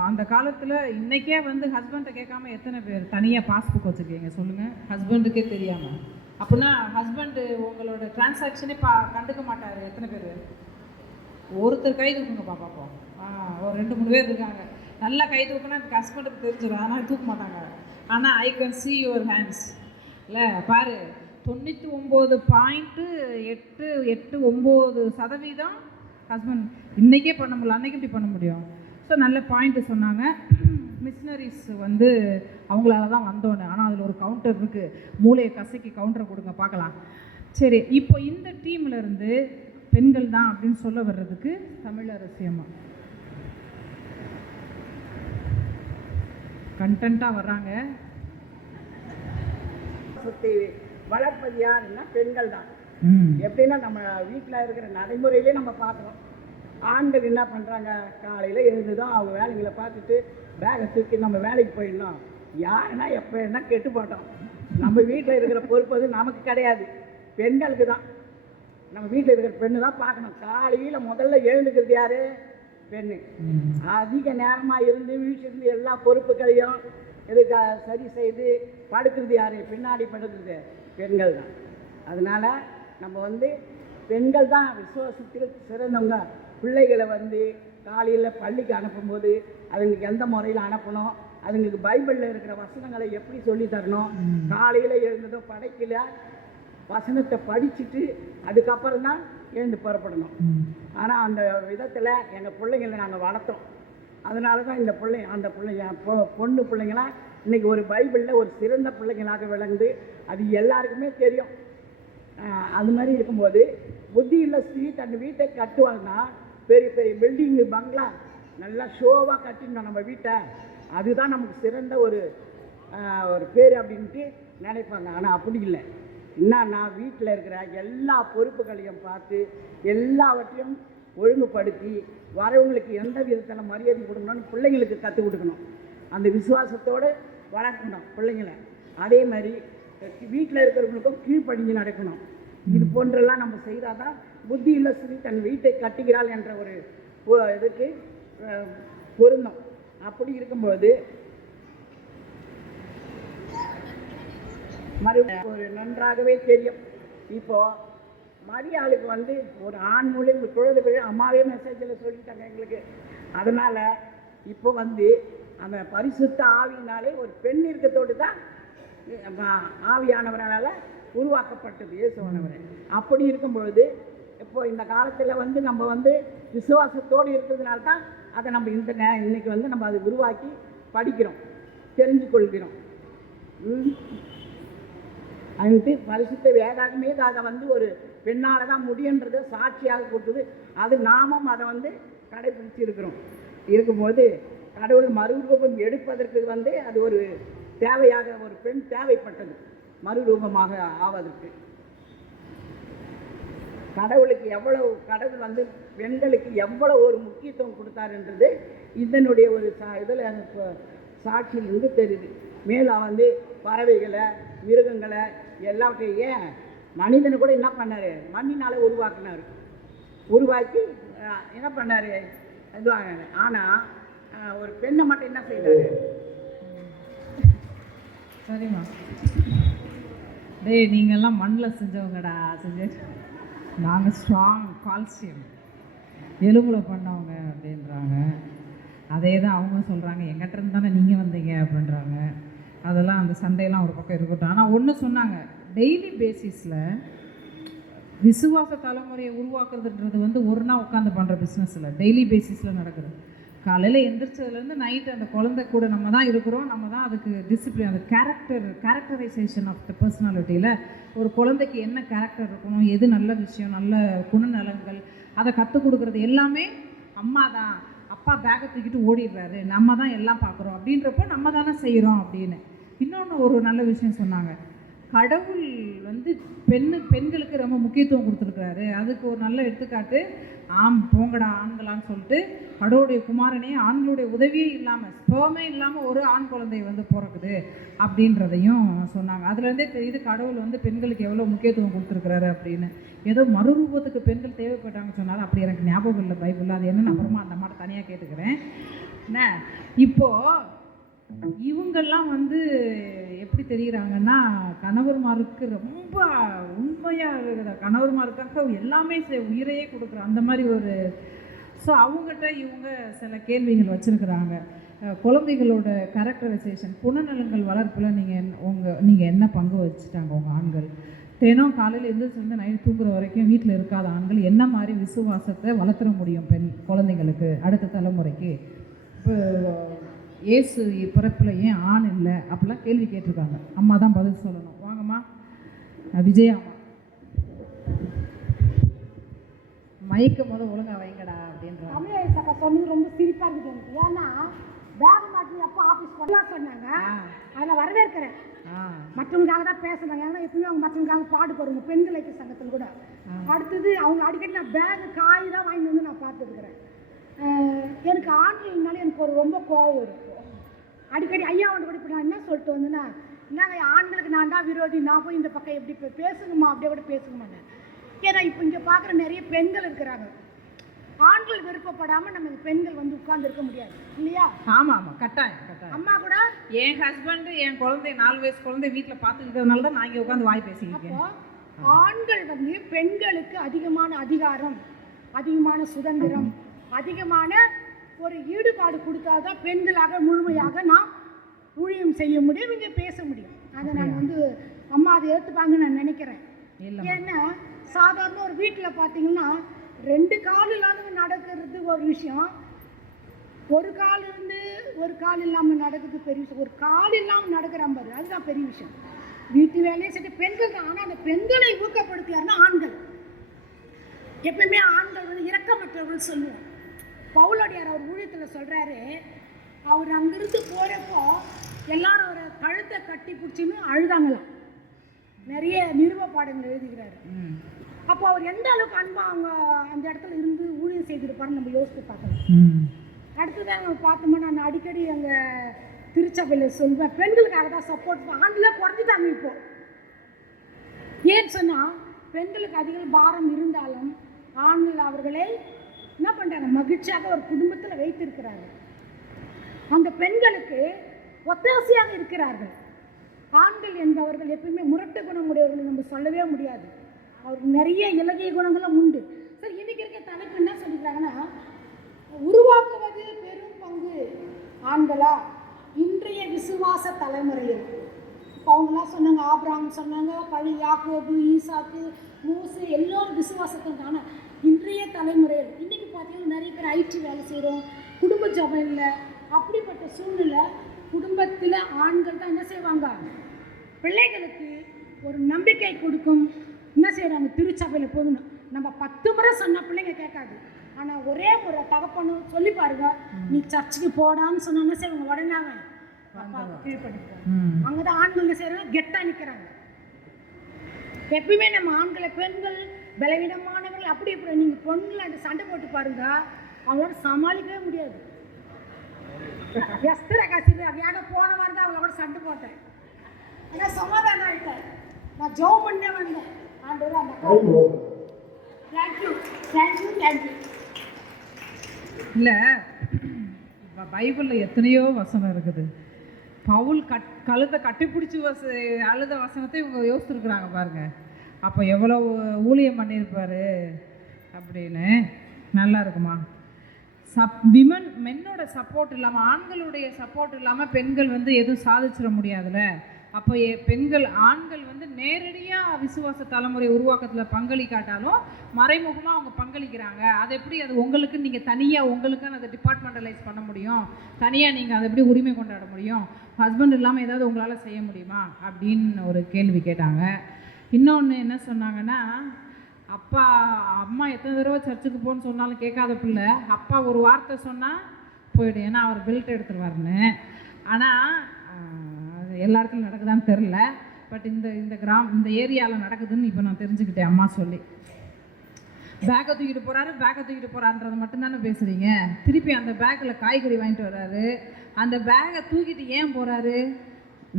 அந்த காலத்தில் இன்றைக்கே வந்து ஹஸ்பண்டை கேட்காம எத்தனை பேர் தனியாக பாஸ்புக் வச்சுருக்கீங்க சொல்லுங்கள், ஹஸ்பண்டுக்கே தெரியாமல். அப்படின்னா ஹஸ்பண்டு உங்களோட டிரான்சாக்ஷனே கண்டுக்க மாட்டார். எத்தனை பேர்? ஒருத்தர் கை தூக்குங்கப்பா பார்ப்போம். ஒரு 2-3 பேர் இருக்காங்க. நல்லா கை தூக்குனா அதுக்கு ஹஸ்பண்டுக்கு தெரிஞ்சிடும், ஆனால் தூக்க மாட்டாங்க. ஆனால் I can see your hands இல்லை பாரு, 99.889% ஹஸ்பண்ட் இன்றைக்கே பண்ண முடியல, அன்றைக்கி இப்படி பண்ண முடியும். ஸோ நல்ல பாயிண்ட்டு சொன்னாங்க. மிஷினரிஸ் வந்து அவங்களால தான் வந்தோன்னு, ஆனால் அதில் ஒரு கவுண்டர் இருக்குது, மூளையை கசக்கி கவுண்டரை கொடுங்க பார்க்கலாம். சரி, இப்போ இந்த டீமில் இருந்து பெண்கள் தான் அப்படின்னு சொல்ல வர்றதுக்கு தமிழரசியம்மா கண்டென்ட்டாக வர்றாங்க. சுற்றி வளர்ப்பது யாருன்னா பெண்கள் தான். எப்படின்னா நம்ம வீட்டில் இருக்கிற நடைமுறையிலே நம்ம பார்க்குறோம். ஆண்கள் என்ன பண்ணுறாங்க, காலையில் எழுந்துதான் அவங்க வேலைகளை பார்த்துட்டு பேகை தூக்கி நம்ம வேலைக்கு போயிடணும். யாருன்னா எப்போ என்ன கெட்டு போட்டோம். நம்ம வீட்டில் இருக்கிற பொறுப்பு அது நமக்கு கிடையாது, பெண்களுக்கு தான். நம்ம வீட்டில் இருக்கிற பெண்ணு தான் பார்க்கணும். காலையில் முதல்ல எழுந்துக்கிறது யார்? பெண்ணு. அதிக நேரமாக இருந்து வீட்டிலிருந்து எல்லா பொறுப்புகளையும் இதுக்கு சரி செய்து படுக்கிறது யார்? பின்னாடி படுக்கிறது பெண்கள் தான். அதனால் நம்ம வந்து பெண்கள் தான் விசுவாசத்தில் சிறந்தவங்க. பிள்ளைகளை வந்து காலையில் பள்ளிக்கு அனுப்பும்போது அதுங்களுக்கு எந்த முறையில் அனுப்பணும், அதுங்களுக்கு பைபிளில் இருக்கிற வசனங்களை எப்படி சொல்லி தரணும், காலையில் எழுந்ததும் படைக்கல வசனத்தை படிச்சுட்டு அதுக்கப்புறம் தான் எழுந்து புறப்படணும். ஆனால் அந்த விதத்தில் எங்கள் பிள்ளைங்களை நாங்கள் வளர்த்தோம். அதனால தான் இந்த அந்த பிள்ளைங்க பொண்ணு பிள்ளைங்களாம் இன்றைக்கி ஒரு பைபிளில் ஒரு சிறந்த பிள்ளைங்களாக விளங்குது. அது எல்லாருக்குமே தெரியும். அது மாதிரி இருக்கும்போது புத்தியுள்ள ஸ்திரீ தன் வீட்டை கட்டுவாங்கன்னா பெரிய பெரிய பில்டிங்கு பங்களா நல்லா ஷோவாக கட்டிடணும் நம்ம வீட்டை, அதுதான் நமக்கு சிறந்த ஒரு பேர் அப்படின்ட்டு நினைப்பாங்க. ஆனால் அப்படி இல்லை. என்னன்னா வீட்டில் இருக்கிற எல்லா பொறுப்புகளையும் பார்த்து எல்லாவற்றையும் ஒழுங்குபடுத்தி வரவங்களுக்கு எந்த விதத்தில் மரியாதை கொடுக்கணும்னு பிள்ளைங்களுக்கு கற்றுக் கொடுக்கணும். அந்த விசுவாசத்தோடு வளர்க்கணும் பிள்ளைங்களை. அதே மாதிரி வீட்டில் இருக்கிறவங்களுக்கும் கீழ்ப்படிஞ்சு நடக்கணும். இது போன்றெல்லாம் நம்ம செய்தால் தான் புத்தியுள்ள ஸ்திரீ தன் வீட்டை கட்டுகிறாள் என்ற ஒரு இதுக்கு பொருந்தும். அப்படி இருக்கும்போது ஒரு நன்றாகவே தெரியும். இப்போது மரியாளுக்கு வந்து ஒரு ஆண் மூலியம் குழந்தை அம்மாவே மெசேஜில் சொல்லிட்டாங்க எங்களுக்கு. அதனால் இப்போ வந்து அந்த பரிசுத்த ஆவியினாலே ஒரு பெண் இருக்கத்தோடு தான் ஆவியானவரால் உருவாக்கப்பட்டது இயேசுவானவர். அப்படி இருக்கும்பொழுது இப்போ இந்த காலத்தில் வந்து நம்ம வந்து விசுவாசத்தோடு இருக்கிறதுனால தான் அதை நம்ம இன்னைக்கு வந்து நம்ம அதை உருவாக்கி படிக்கிறோம், தெரிஞ்சு கொள்கிறோம். அதுக்கு பரிசுத்த வேதாகமே அதை வந்து ஒரு பெண்ணால் தான் முடியுன்றதை சாட்சியாக கொடுத்தது. அது நாமும் அதை வந்து கடைபிடிச்சி இருக்கும்போது கடவுள் மறுரூபம் எடுப்பதற்கு வந்து அது ஒரு தேவையாக ஒரு பெண் தேவைப்பட்டது மறுரூபமாக ஆவதற்கு. கடவுளுக்கு கடவுள் வந்து பெண்களுக்கு எவ்வளோ ஒரு முக்கியத்துவம் கொடுத்தாருன்றது இதனுடைய ஒரு இதில் சாட்சியிலிருந்து தெரியுது. மேலும் வந்து பறவைகளை, மிருகங்களை எல்லாவற்றையும் மனிதனை கூட என்ன பண்ணார், மண்ணினால் உருவாக்கி என்ன பண்ணார் இதுவாங்க. ஆனால் ஒரு பெண்ணை மட்டும் என்ன செய்தார்? சரிம்மா, டேய் நீங்கள்லாம் மண்ணில் செஞ்சவங்கடா, நாங்கள் ஸ்ட்ராங் கால்சியம் எலும்பில் பண்ணவங்க அப்படின்றாங்க. அதே தான் அவங்க சொல்கிறாங்க, எங்கிட்ட இருந்து தானே நீங்கள் வந்தீங்க அப்படின்றாங்க. அதெல்லாம் அந்த சண்டையெல்லாம் ஒரு பக்கம் இருக்கட்டும். ஆனால் ஒன்று சொன்னாங்க, டெய்லி பேசிஸில் விசுவாச தலைமுறையை உருவாக்குறதுன்றது வந்து ஒரு நாள் உட்காந்து பண்ணுற பிஸ்னஸ் இல்லை, டெய்லி பேசிஸில் நடக்குது. காலையில் எந்திரிச்சதுலேருந்து நைட்டு அந்த குழந்தை கூட நம்ம தான் இருக்கிறோம், நம்ம தான் அதுக்கு டிசிப்ளின், அது கேரக்டரைசேஷன் ஆஃப் த பர்சனாலிட்டியில் ஒரு குழந்தைக்கு என்ன கேரக்டர் இருக்கணும், எது நல்ல விஷயம், நல்ல குணநலங்கள், அதை கற்றுக் கொடுக்குறது எல்லாமே அம்மா தான். அப்பா பேக்கை தூக்கிட்டு ஓடிடுறாரு, நம்ம தான் எல்லாம் பார்க்குறோம் அப்படின்றப்போ நம்ம தானே செய்கிறோம் அப்படின்னு. இன்னொன்று ஒரு நல்ல விஷயம் சொன்னாங்க, கடவுள் வந்து பெண்களுக்கு ரொம்ப முக்கியத்துவம் கொடுத்துருக்குறாரு. அதுக்கு ஒரு நல்ல எடுத்துக்காட்டு, போங்கடா ஆண்களான்னு சொல்லிட்டு கடவுளுடைய குமாரனே ஆண்களுடைய உதவியே இல்லாமல், ஸ்பெர்மே இல்லாமல் ஒரு ஆண் குழந்தை வந்து பிறக்குது அப்படின்றதையும் சொன்னாங்க. அதுலேருந்தே தெரியுது கடவுள் வந்து பெண்களுக்கு எவ்வளோ முக்கியத்துவம் கொடுத்துருக்குறாரு அப்படின்னு. ஏதோ மறுரூபத்துக்கு பெண்கள் தேவைப்பட்டாங்க சொன்னாலும் அப்படி எனக்கு ஞாபகம் இல்லை பைபிளில், அது என்னென்னு அப்புறமா அந்த மாதிரி தனியாக கேட்டுக்கிறேன். என்ன இப்போது இவங்கெல்லாம் வந்து எப்படி தெரிகிறாங்கன்னா, கணவர்மாருக்கு ரொம்ப உண்மையாக இருக்கிற, கணவர்மாருக்காக எல்லாமே உயிரையே கொடுக்குற அந்த மாதிரி ஒரு. ஸோ அவங்ககிட்ட இவங்க சில கேள்விகள் வச்சுருக்குறாங்க. குழந்தைகளோட கேரக்டரைசேஷன், குணநலங்கள் வளர்ப்பில் நீங்கள் என்ன பங்கு வச்சுட்டாங்க உங்கள் ஆண்கள்? தினம் காலையில் எழுந்திரிச்சு நைட் தூங்குற வரைக்கும் வீட்டில் இருக்காத ஆண்கள் என்ன மாதிரி விசுவாசத்தை வளர்த்துற முடியும் குழந்தைங்களுக்கு, அடுத்த தலைமுறைக்கு? இப்போ ஏசு பிறப்பில் ஏன் ஆண் இல்லை அப்படிலாம் கேள்வி கேட்டிருக்காங்க. அம்மா தான் பதில் சொல்லணும். வாங்கம்மா விஜயா அம்மா, மைக்க ஒழுங்கா வைங்கடா அப்படின்றாங்க. தமிழ் சக்கா சொன்னது ரொம்ப சிரிப்பாக இருக்குது எனக்கு. ஏன்னா பேக் மாற்றி அப்போ ஆஃபீஸ் பண்ணலாம் சொன்னாங்க, அதில் வரவேற்கிறேன். மற்றவங்களுக்காக தான் பேசுனாங்க, ஏன்னா எப்பவுமே அவங்க மற்றவங்களுக்காக பாடுபடுங்க பெண்கள் ஐக்கிய சங்கத்தில் கூட. அடுத்தது அவங்க அடிக்கடி நான் பேகு காய் தான் வாங்கி வந்து நான் பார்த்துருக்குறேன். எனக்கு ஆண்கள்னாலே எனக்கு ஒரு ரொம்ப கோவம் இருக்கும். அடிக்கடி ஐயா வந்து கூட இப்போ நான் என்ன சொல்லிட்டு வந்தேன்னா, என்னங்க ஆண்களுக்கு நான் தான் விரோதி, நான் போய் இந்த பக்கம் எப்படி பேசுங்கம்மா அப்படியே கூட பேசுங்கம்மாங்க. ஏன்னா இப்போ இங்கே பார்க்குற நிறைய பெண்கள் இருக்கிறாங்க, ஆண்கள் விருப்பப்படாமல் நம்ம பெண்கள் வந்து உட்கார்ந்து இருக்க முடியாது இல்லையா? ஆமாம் ஆமாம், கட்டாயம். அம்மா கூட என் ஹஸ்பண்டு என் குழந்தை 4 வயசு குழந்தை வீட்டில் பார்த்துக்கிறதுனால தான் நான் இங்கே உட்காந்து வாய் பேசிக்கிறேன். அப்போ ஆண்கள் வந்து பெண்களுக்கு அதிகமான அதிகாரம், அதிகமான சுதந்திரம், அதிகமான ஒரு ஈடுபாடு கொடுத்தாதான் பெண்களாக முழுமையாக நாம் ஊழியம் செய்ய முடியும், இங்கே பேச முடியும். அதை நான் வந்து அம்மா அதை ஏற்றுப்பாங்கன்னு நான் நினைக்கிறேன். ஏன்னா சாதாரண ஒரு வீட்டில் பார்த்தீங்கன்னா 2 கால் இல்லாதவங்க நடக்கிறது ஒரு விஷயம், ஒரு கால் இருந்து ஒரு கால் இல்லாமல் நடக்கிறது பெரிய விஷயம், ஒரு கால் இல்லாமல் நடக்கிற பாரு அதுதான் பெரிய விஷயம். வீட்டு வேலையை சரி பெண்கள் தான். ஆனால் அந்த பெண்களை ஊக்கப்படுத்தியாருன்னா ஆண்கள். எப்பவுமே ஆண்கள் வந்து இரக்கமற்றவர்கள் சொல்லுவோம். பவுலடியார் அவர் ஊழியத்தில் சொல்கிறாரு, அவர் அங்கிருந்து போகிறப்போ எல்லாரும் அவரை கழுத்தை கட்டி பிடிச்சின்னு அழுதாங்களாம். நிறைய நிறுவ பாடங்கள் எழுதுகிறாரு. அப்போ அவர் எந்த அளவுக்கு அன்பா அவங்க அந்த இடத்துல இருந்து ஊழியம் செய்திருப்பாருன்னு நம்ம யோசித்து பார்க்கலாம். அடுத்ததான் நம்ம பார்த்தோம்னா, நான் அடிக்கடி அங்கே திருச்சபையில் சொல்வேன், பெண்களுக்காக தான் சப்போர்ட். ஆண்களே குறைஞ்சிட்டாங்க இப்போ. ஏன்னு சொன்னால் பெண்களுக்கு அதிக பாரம் இருந்தாலும் ஆண்கள் அவர்களை என்ன பண்ணுறாங்க, மகிழ்ச்சியாக ஒரு குடும்பத்தில் வைத்திருக்கிறார்கள். அந்த பெண்களுக்கு ஒத்தாசையாக இருக்கிறார்கள். ஆண்கள் என்பவர்கள் எப்பவுமே முரட்டு குணமுடையவர்கள் நம்ம சொல்லவே முடியாது. அவருக்கு நிறைய இலகிய குணங்களும் உண்டு. சரி, இன்னைக்கு இருக்க தலைப்பு என்ன சொல்லிக்கிறாங்கன்னா, உருவாக்குவது பெரும் பங்கு ஆண்களா இன்றைய விசுவாச தலைமுறையில். இப்போ அவங்களாம் சொன்னாங்க, ஆபிரகாம் சொன்னாங்க, பழைய யாக்கோபு, ஈசாக்கு, மூசு எல்லோரும் விசுவாசத்துக்கான இன்றைய தலைமுறையில். இன்றைக்கி பார்த்தீங்கன்னா நிறைய பேர் ஐடி வேலை செய்கிறோம், திருச்சபையில் அப்படிப்பட்ட சூழ்நிலை குடும்பத்தில் ஆண்கள் தான் என்ன செய்வாங்க, பிள்ளைகளுக்கு ஒரு நம்பிக்கை கொடுக்கும். என்ன செய்கிறாங்க, திருச்சபையில் போகணும். நம்ம 10 முறை சொன்ன பிள்ளைங்க கேட்காது. ஆனால் ஒரே முறை தகப்பனும் சொல்லி பாருங்க, நீ சர்ச்சுக்கு போடான்னு சொன்னா என்ன செய்வாங்க, உடனே அவன் அப்பாவுக்கு கீழ்படுத்துறாங்க. அங்கே தான் ஆண்கள் என்ன செய்கிறாங்க, கெட்டாக நிற்கிறாங்க. எப்பயுமே நம்ம ஆண்களை பெண்கள் பலவீனமானவர்கள் அப்படி இப்படி நீங்கள் பொண்ணுல அந்த சண்டை போட்டு பாருங்க, அவங்களோட சமாளிக்கவே முடியாது. எஸ்திர காசிது அப்படியான போன வாரம் தான் அவங்களோட சண்டை போட்டேன். ஆனால் சமாதானம் ஆகிட்டேன். நான் ஜோம் பண்ணே வந்தேன். ஆண்டவர் அந்த தேங்க்யூ தேங்க்யூ தேங்க்யூ. இல்லை, இப்போ பைபிளில் எத்தனையோ வசனம் இருக்குது. பவுல் கழுத்தை கட்டிப்பிடிச்சி அழுத வசனத்தை இவங்க யோசிச்சுருக்குறாங்க பாருங்க. அப்போ எவ்வளோ ஊழியம் பண்ணியிருப்பார் அப்படின்னு. நல்லா இருக்குமா? மென்னோட சப்போர்ட் இல்லாமல், ஆண்களுடைய சப்போர்ட் இல்லாமல் பெண்கள் வந்து எதுவும் சாதிச்சிட முடியாதுல்ல. அப்போ ஆண்கள் வந்து நேரடியாக விசுவாச தலைமுறை உருவாக்கத்தில் பங்களிக்காட்டாலும் மறைமுகமாக அவங்க பங்களிக்கிறாங்க. அது எப்படி அது உங்களுக்கு நீங்கள் தனியாக உங்களுக்குன்னு அதை டிபார்ட்மெண்டலைஸ் பண்ண முடியும்? தனியாக நீங்கள் அதை எப்படி உரிமை கொண்டாட முடியும்? ஹஸ்பண்ட் இல்லாமல் ஏதாவது உங்களால் செய்ய முடியுமா அப்படின்னு ஒரு கேள்வி கேட்டாங்க. இன்னொன்று என்ன சொன்னாங்கன்னா, அம்மா எத்தனை தடவை சர்ச்சுக்கு போகணுன்னு சொன்னாலும் கேட்காத பிள்ளை அப்பா ஒரு வார்த்தை சொன்னால் போய்டும், ஏன்னா அவர் பெல்ட் எடுத்துருவாருன்னு. ஆனால் அது எல்லா இடத்துலையும் நடக்குதான்னு தெரில. பட் இந்த ஏரியாவில் நடக்குதுன்னு இப்போ நான் தெரிஞ்சுக்கிட்டேன் அம்மா சொல்லி. பேக்கை தூக்கிட்டு போகிறாருன்றதை மட்டும்தானே பேசுகிறீங்க. திருப்பி அந்த பேக்கில் காய்கறி வாங்கிட்டு வர்றாரு. அந்த பேக்கை தூக்கிட்டு ஏன் போகிறாரு?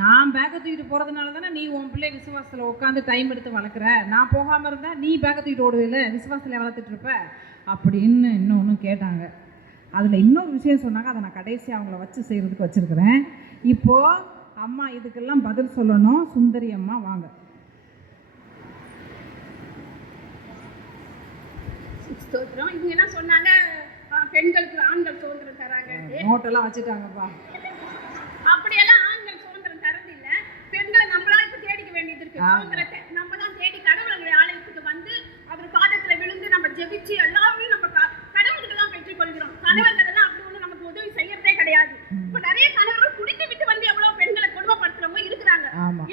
நான் பேக்கை தூக்கிட்டு போகிறதுனால தானே நீ உன் பிள்ளை விசுவாசத்தில் உட்காந்து டைம் எடுத்து வளர்க்குற. நான் போகாமல் இருந்தால் நீ பேக்கை தூக்கிட்டு ஓடுவில்லை, விசுவாசத்தில் வளர்த்துட்ருப்ப அப்படின்னு இன்னொன்று கேட்டாங்க. அதில் இன்னொரு விஷயம் சொன்னாங்க, அதை நான் கடைசியாக அவங்கள வச்சு செய்கிறதுக்கு வச்சுருக்கிறேன். இப்போது அம்மா இதுக்கெல்லாம் பதில் சொல்லணும். சுந்தரி அம்மா வாங்க. இவங்க என்ன சொன்னாங்க, பெண்களுக்கு ஆண்கள் சுதந்திரம் தராங்க. நோட்டெல்லாம் வச்சுட்டாங்கப்பா. அப்படியெல்லாம் ஆண்கள் சுதந்திரம் தரது இல்ல. பெண்களை நம்மளா இப்ப தேடிக்க வேண்டியது இருக்கு. சுதந்திரத்தை நம்ம தான் தேடி கடவுளுடைய ஆலயத்துக்கு வந்து அவர் பாதத்துல விழுந்து நம்ம ஜெபிச்சு எல்லாமே நம்ம கடவுளுக்கு தான் பெற்றுக் கொள்கிறோம். கணவர்கள் எல்லாம் அப்படி ஒண்ணு நமக்கு உதவி செய்யறதே கிடையாது. இப்ப நிறைய கணவர்கள் குடித்து விட்டு வந்து எவ்வளவு பெண்களை கொடுமைப்படுத்துறவங்க இருக்கிறாங்க.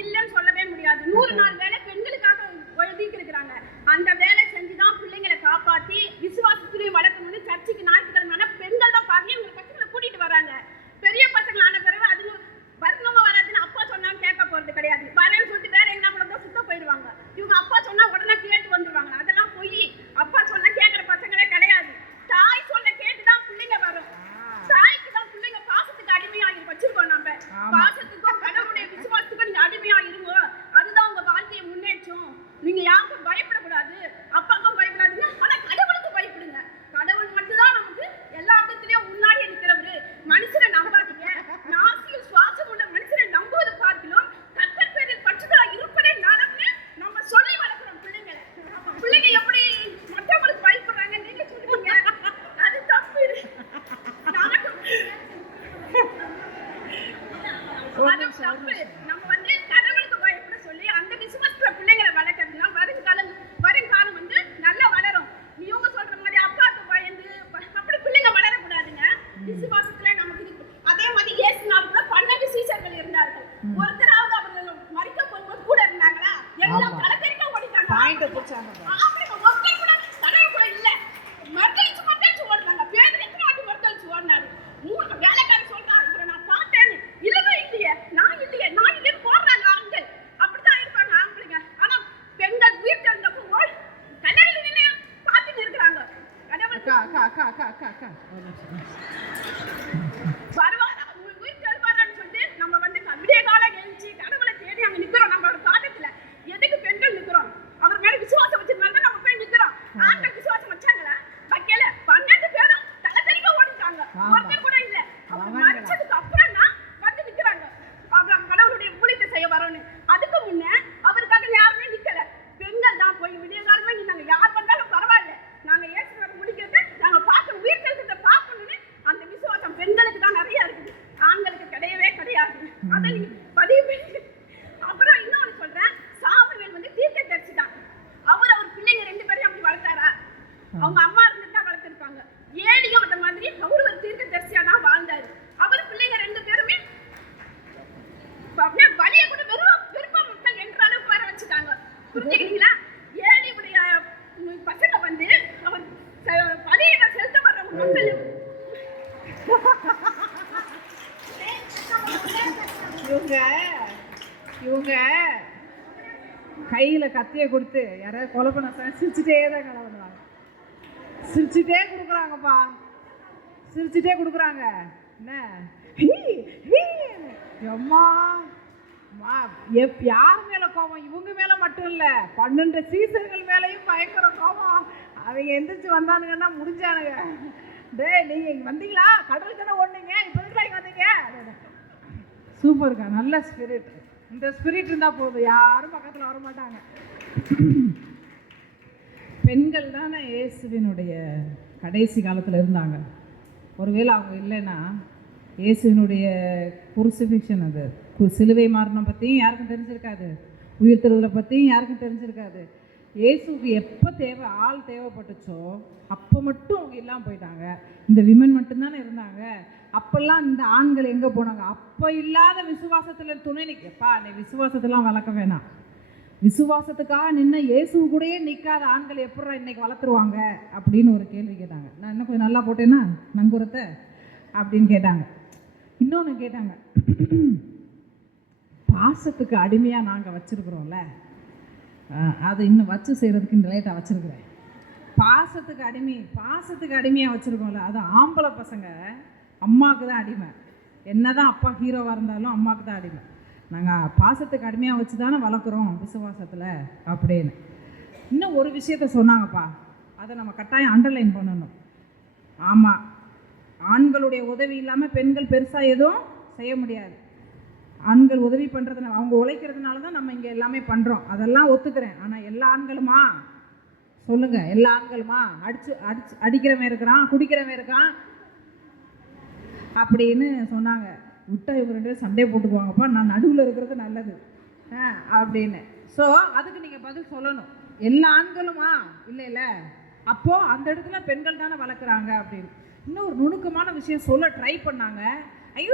இல்லன்னு சொல்லவே முடியாது. 100 நாள் வேலை பெண்களுக்காக ஒதுக்கி இருக்கிறாங்க. அந்த வேலை செஞ்சுதான் பிள்ளைங்களை காப்பாத்தி விசுவாசத்திலையும் வளர்க்கணும்னு சர்ச்சுக்கு ஞாயிற்றுக்கிழமை பெண்கள் தான் பாருங்க இவங்க பசங்களை கூட்டிட்டு வராங்க. பெரிய பசங்க ஆன பிறகு அது வரணுமா வராதுன்னு அப்பா சொன்னாலும் கேட்க போறது கிடையாது. வரேன்னு சொல்லிட்டு வேற எங்க கூட சுத்த போயிடுவாங்க. இவங்க அப்பா சொன்னா உடனே கேட்டு வந்துருவாங்க. அதெல்லாம் போய் அப்பா சொன்னா கேட்கிற பசங்களே கிடையாது. தாய் சொல்ல கேட்டுதான் பிள்ளைங்க வரும். தாய்க்கு தான் பிள்ளைங்க பாசத்துக்கு அடிமையா வச்சிருக்கோம். நம்ம பாசத்துக்கும் கடவுளுடைய விசுவாசத்துக்கும் நீங்க அடிமையா இருங்க. அதுதான் உங்க வாழ்க்கையை முன்னேற்றும். நீங்க யாருக்கும் பயப்படக்கூடாது, அப்பாவுக்கும் பயப்படாதீங்க, ஆனா கடவுளுக்கு பயப்படுங்க. கடவுள் மட்டும்தான் நமக்கு எல்லா இடத்துலயும் முன்னாடி இருக்கிறவரு. மனுஷனை நம்பாதீங்க. நாசியில் சுவாசம் உள்ள மனுஷனை நம்புவது பார்க்கலும் கர்த்தர் பேரில் பற்றுதலா இருப்பதே நலம்னு நம்ம சொல்லி வளர்க்கிறோம் பிள்ளைங்களை. பிள்ளைங்க எப்படி மற்றவங்களுக்கு பயப்படுறாங்க நீங்க சொல்லுவீங்க, அது தப்பு. தப்பு. நம்ம வந்து கடவுளுக்கு பயப்பட சொல்லி அந்த விசுவாசத்துல பிள்ளைங்களை வளர்க்கறதுனா வருங்காலம் வந்து நல்லா வளரும். இவங்க சொல்ற மாதிரி அப்பாவுக்கு பயந்து அப்படி பிள்ளைங்க வளரக்கூடாதுங்க. விசுவாசத்துல நமக்கு இருக்கு. அதே மாதிரி இயேசுநாள் கூட 12 சீஷர்கள் இருந்தார்கள். ஒருத்தராவது அவர்கள் மரிக்க போகும்போது கூட இருந்தாங்களா? எல்லாம் கலக்கரிக்க ஓடிட்டாங்க. ஒருத்தர் கூட கடவுள் கூட இல்ல. மறுதளிச்சு ஓடுறாங்க. பேதுரு எத்தனை வாட்டி மறுதளிச்சு ஓடினாரு. வேலைக்காரர் சொல்றாரு, இவரை நான் பார்த்தேன்னு. இல்லவே இல்லையே, நான் இல்லையே போடுறாங்க ஆண்கள். அப்படித்தான் இருப்பாங்க ஆம்பளைங்க. ஆனா பெண்கள் வீட்டில் இருந்தப்போ கல்யாணம் நின்று பார்த்துட்டு இருக்கிறாங்க. வருவாரான்னு சொல்லிட்டு நம்ம வந்து விடிய காலம் எழுச்சி கடவுளை தேடி அங்க நிக்கிறோம். நம்மளோட பாதத்துல எதுக்கு பெண்கள் நிக்கிறோம்? அவர் மேல விசுவாசம் வச்சிருந்தாலும் தான் நம்ம போய் நிக்கிறோம். ஆண்கள் விசுவாசம் வச்சாங்களா? வைக்கல. 12 பேரும் தலை தெறிக்க ஓடிட்டாங்க. ஒருத்தர் கூட இல்ல. அவர் மரிச்சதுக்கு அப்புறம் தான் வந்து நிக்கிறாங்க. அவர் கடவுளுடைய ஊழியத்தை செய்ய வரணும். அதுக்கு முன்ன அவருக்காக யாருமே நிக்கல. பெண்கள் தான் போய் விடிய காலமே நின்னாங்க. யார் வந்தாலும் பரவாயில்ல, நாங்க இயேசுவை முடிக்கிறத நாங்க பார்க்கணும், உயிர்த்தெழுந்ததை பார்க்கணும்னு அந்த விசுவாசம் பெண்களுக்கு தான் நிறைய இருக்குது. ஆண்களுக்கு கிடையவே கிடையாது. அதை நீங்க பதிவு பண்ணி. அப்புறம் இன்னொன்னு சொல்றேன், சாமுவேல் வந்து தீர்க்கதரிசி தான். அவர் பிள்ளைங்க 2 பேரையும் அப்படி வளர்த்தாரா? அவங்க அம்மா இருந்துட்டு தான் வளர்த்திருப்பாங்க. ஏலியும் அந்த மாதிரி அவர் ஒரு தீர்க்கதரிசியா தான் இவங்க கையில் கத்தியை கொடுத்து யாராவது கொலை பண்ண சிரிச்சுட்டே தான் கலை பண்ணுவாங்க. சிரிச்சுட்டே கொடுக்குறாங்கப்பா, சிரிச்சுட்டே கொடுக்குறாங்க. என்ன எம்மா யார் மேலே கோபம்? இவங்க மேலே மட்டும் இல்லை, 12 சீசர்கள் மேலேயும் பயங்கர கோபம். அவங்க எந்திரிச்சு வந்தானுங்கன்னா முடிஞ்சானுங்க. டேய் நீங்கள் இங்கே வந்தீங்களா? கடல் தானே ஓடுனீங்க, இப்போ இங்கே வந்தீங்க. சூப்பருக்கா, நல்ல ஸ்பிரிட். இந்த ஸ்பிரிட் இருந்தால் போதும், யாரும் பக்கத்தில் வர மாட்டாங்க. பெண்கள் தானே இயேசுவினுடைய கடைசி காலத்தில் இருந்தாங்க. ஒருவேளை அவங்க இல்லைன்னா இயேசுவினுடைய குருசிஃபிக்ஷன், அது சிலுவை மரணம் பற்றியும் யாருக்கும் தெரிஞ்சிருக்காது, உயிர்த்தெழுதலை பற்றியும் யாருக்கும் தெரிஞ்சிருக்காது. இயேசுக்கு எப்போ ஆள் தேவைப்பட்டுச்சோ அப்போ மட்டும் அவங்க இல்லாமல் போயிட்டாங்க. இந்த விமன் மட்டும்தானே இருந்தாங்க. அப்போல்லாம் இந்த ஆண்கள் எங்கே போனாங்க? அப்போ இல்லாத விசுவாசத்தில் துணை நிற்கப்பா, நீ விசுவாசத்தெல்லாம் வளர்க்க வேணாம். விசுவாசத்துக்காக நின்று இயேசு கூடயே நிற்காத ஆண்கள் எப்படா இன்னைக்கு வளர்த்துருவாங்க அப்படின்னு ஒரு கேள்வி கேட்டாங்க. நான் இன்னும் கொஞ்சம் நல்லா போட்டேன்னா நங்குரத்தை அப்படின்னு கேட்டாங்க. இன்னொன்று கேட்டாங்க, பாசத்துக்கு அடிமையாக நாங்கள் வச்சுருக்குறோம்ல, அதை இன்னும் வச்சு செய்கிறதுக்கு இந்த லேட்டாக வச்சுருக்குறேன். பாசத்துக்கு அடிமையாக வச்சுருக்கோம்ல, அது ஆம்பளை பசங்க அம்மாவுக்கு தான் அடிமை. என்ன தான் அப்பா ஹீரோவாக இருந்தாலும் அம்மாவுக்கு தான் அடிமை. நாங்கள் பாசத்துக்கு அடிமையாக வச்சு தானே வளர்க்குறோம் விசுவாசத்தில் அப்படின்னு. இன்னும் ஒரு விஷயத்த சொன்னாங்கப்பா, அதை நம்ம கட்டாயம் அண்டர்லைன் பண்ணணும். ஆமாம், ஆண்களுடைய உதவி இல்லாமல் பெண்கள் பெருசாக எதுவும் செய்ய முடியாது. ஆண்கள் உதவி பண்ணுறதுனால, அவங்க உழைக்கிறதுனால தான் நம்ம இங்கே எல்லாமே பண்ணுறோம், அதெல்லாம் ஒத்துக்கிறேன். ஆனால் எல்லா ஆண்களுமா சொல்லுங்கள்? எல்லா ஆண்களுமா அடிக்கிறவன் இருக்கிறான், குடிக்கிறவன் இருக்கான் அப்படின்னு சொன்னாங்க. விட்டா இவங்க 2 பேரும் சண்டை போட்டுக்குவாங்கப்பா, நான் நடுவில் இருக்கிறது நல்லது அப்படின்னு. ஸோ அதுக்கு நீங்கள் பதில் சொல்லணும். எல்லா ஆண்களுமா இல்லை, அப்போது அந்த இடத்துல பெண்கள் தானே வளர்க்குறாங்க அப்படின்னு. இன்னும் ஒரு நுணுக்கமான விஷயம் சொல்ல ட்ரை பண்ணாங்க. ஐயோ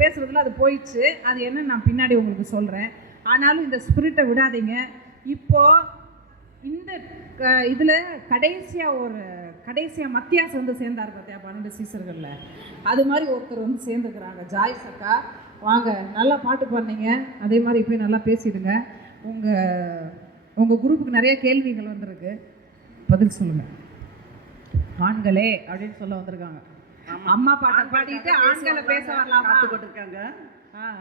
பேசுகிறதுல அது போயிடுச்சு. அது என்ன நான் பின்னாடி உங்களுக்கு சொல்கிறேன். ஆனாலும் இந்த ஸ்பிரிட்டை விடாதீங்க. இப்போது இந்த இதில் கடைசியாக மத்தியாஸ் வந்து சேர்ந்தார் பார்த்தியா 12 சீசர்களில், அது மாதிரி ஒருத்தர் வந்து சேர்ந்துக்கிறாங்க. ஜாய்ஸ் அக்கா வாங்க, நல்லா பாட்டு பாடுனீங்க, அதே மாதிரி போய் நல்லா பேசிடுங்க. உங்கள் குரூப்புக்கு நிறைய கேள்விகள் வந்திருக்கு, பதில் சொல்லுங்கள். ஆண்களே அப்படின்னு சொல்ல வந்திருக்காங்க. அம்மா பாட்டை பாடிட்டு ஆண்களை பேச வரலாம் காத்துக்கிட்டுருக்காங்க.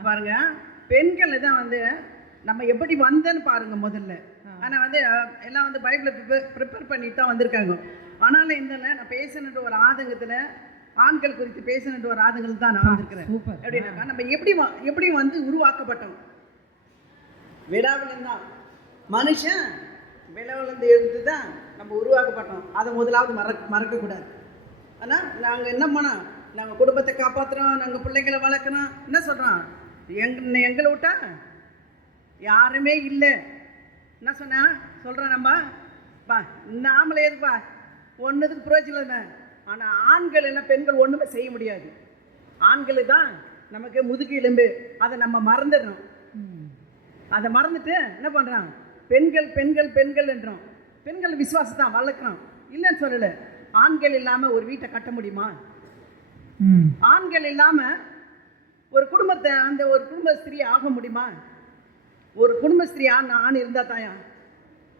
பாருங்க, பெண்களை தான் வந்து நம்ம எப்படி வந்தேன்னு பாருங்க முதல்ல. ஆனால் வந்து எல்லாம் வந்து பைபிளை ப்ரிப்பேர் பண்ணிட்டு தான் வந்திருக்காங்க. ஆனாலும் இந்த நான் பேசணுன்ற ஒரு ஆதங்கத்தில், ஆண்கள் குறித்து பேசணுன்ற ஒரு ஆதங்கத்தில் தான் நான் வந்திருக்கிறேன். எப்படின்னாக்கா, நம்ம எப்படி வந்து உருவாக்கப்பட்டோம்? விழாவிலேருந்து தான் மனுஷன் விழாவிலேருந்து எழுந்து தான் நம்ம உருவாக்கப்பட்டோம். அதை முதலாவது மறக்கக்கூடாது. ஆனால் நாங்கள் என்ன பண்ணோம்? நாங்கள் குடும்பத்தை காப்பாற்றுறோம், நாங்கள் பிள்ளைங்களை வளர்க்குறோம். என்ன சொல்கிறோம்? எங்களை விட்டா யாருமே இல்லை. என்ன சொல்கிறோம் நம்ம பா, நாமளே எதுப்பா ஒன்றுத்துக்கு புரோஜனம் இல்லை. ஆனால் ஆண்கள் என்ன, பெண்கள் ஒன்றுமே செய்ய முடியாது. ஆண்கள் தான் நமக்கு முதுகு எலும்பு. அதை நம்ம மறந்துடுறோம். அதை மறந்துட்டு என்ன பண்ணுறான்? பெண்கள் பெண்கள் பெண்கள் என்றோம். பெண்கள் விசுவாசத்தான் வளர்க்குறோம், இல்லைன்னு சொல்லலை. ஆண்கள் இல்லாமல் ஒரு வீட்டை கட்ட முடியுமா? ஆண்கள் இல்லாமல் ஒரு குடும்பத்தை, அந்த ஒரு குடும்ப ஸ்திரீ ஆக முடியுமா? ஒரு குடும்ப ஸ்திரீ ஆண் இருந்தால் தாயா?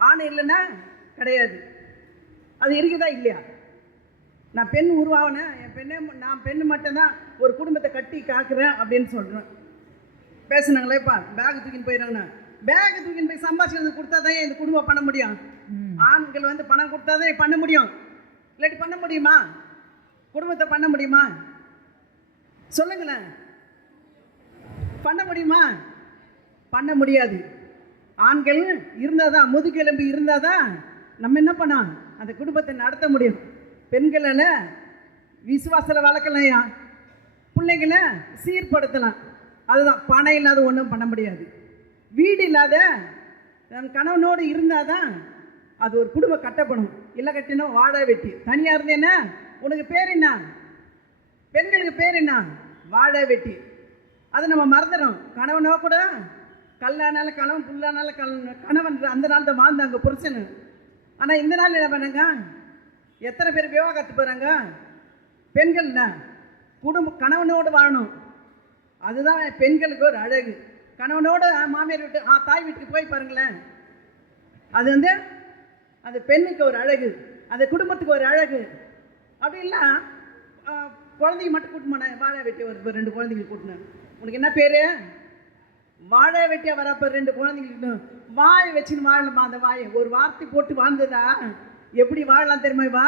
ஆண் இல்லைன்னா கிடையாது. அது இருக்குதா இல்லையா? நான் பெண் உருவாகினேன், நான் பெண்ணு மட்டும்தான் ஒரு குடும்பத்தை கட்டி காக்குறேன் அப்படின்னு சொல்கிறேன். பேசுனாங்களேப்பா, பேக் தூக்கின்னு போயிடுறாங்கண்ணா. பேக் தூக்கின்னு போய் சம்பாதிச்சு கொடுத்தா தான் இந்த குடும்பம் பண்ண முடியும். ஆண்கள் வந்து பணம் கொடுத்தா தான் பண்ண முடியும், இல்லாட்டி பண்ண முடியுமா? குடும்பத்தை பண்ண முடியுமா? சொல்லுங்களேன், பண்ண முடியுமா? பண்ண முடியாது. ஆண்கள் இருந்தால் தான், முதுகெலும்பு இருந்தால் தான் நம்ம என்ன பண்ணோம், அந்த குடும்பத்தை நடத்த முடியும். பெண்களை விசுவாசத்தில் வளர்க்கலையா, பிள்ளைங்களை சீர்படுத்தலாம். அதுதான், பணம் இல்லாத ஒன்றும் பண்ண முடியாது. வீடு இல்லாத கணவனோடு இருந்தால் தான் அது ஒரு குடும்பம் கட்டப்படும். இல்லை கட்டினா வாழை வெட்டி. தனியாக இருந்தேன்னா உனக்கு பேர் என்ன? பெண்களுக்கு பேர் என்ன? வாழை வெட்டி. அதை நம்ம மறந்துடும். கணவனோ கூட கல்லானால கணவன், புல்லானால கணவன், அந்த நாள் தான் வாழ்ந்தாங்க புருஷனு. ஆனால் இந்த நாள் என்ன பண்ணாங்க? எத்தனை பேர் விவாகத்து போகிறாங்க? பெண்கள்னா கணவனோடு வாழணும். அதுதான் பெண்களுக்கு ஒரு அழகு. கணவனோட மாமியார் வீட்டு தாய் வீட்டுக்கு போய் பாருங்களேன், அது அந்த பெண்ணுக்கு ஒரு அழகு, அந்த குடும்பத்துக்கு ஒரு அழகு. அப்படி இல்லை குழந்தைங்க மட்டும் கூட்டினேன், வாழை வெட்டி ஒரு 2 குழந்தைங்க கூட்டினேன். உனக்கு என்ன பேர்? வாழை வெட்டியாக வரப்போ 2 குழந்தைங்களுக்கு வாயை வச்சுன்னு வாழணுமா? அந்த வாயை ஒரு வார்த்தை போட்டு வாழ்ந்ததா எப்படி வாழலாம் தெரியுமா? வா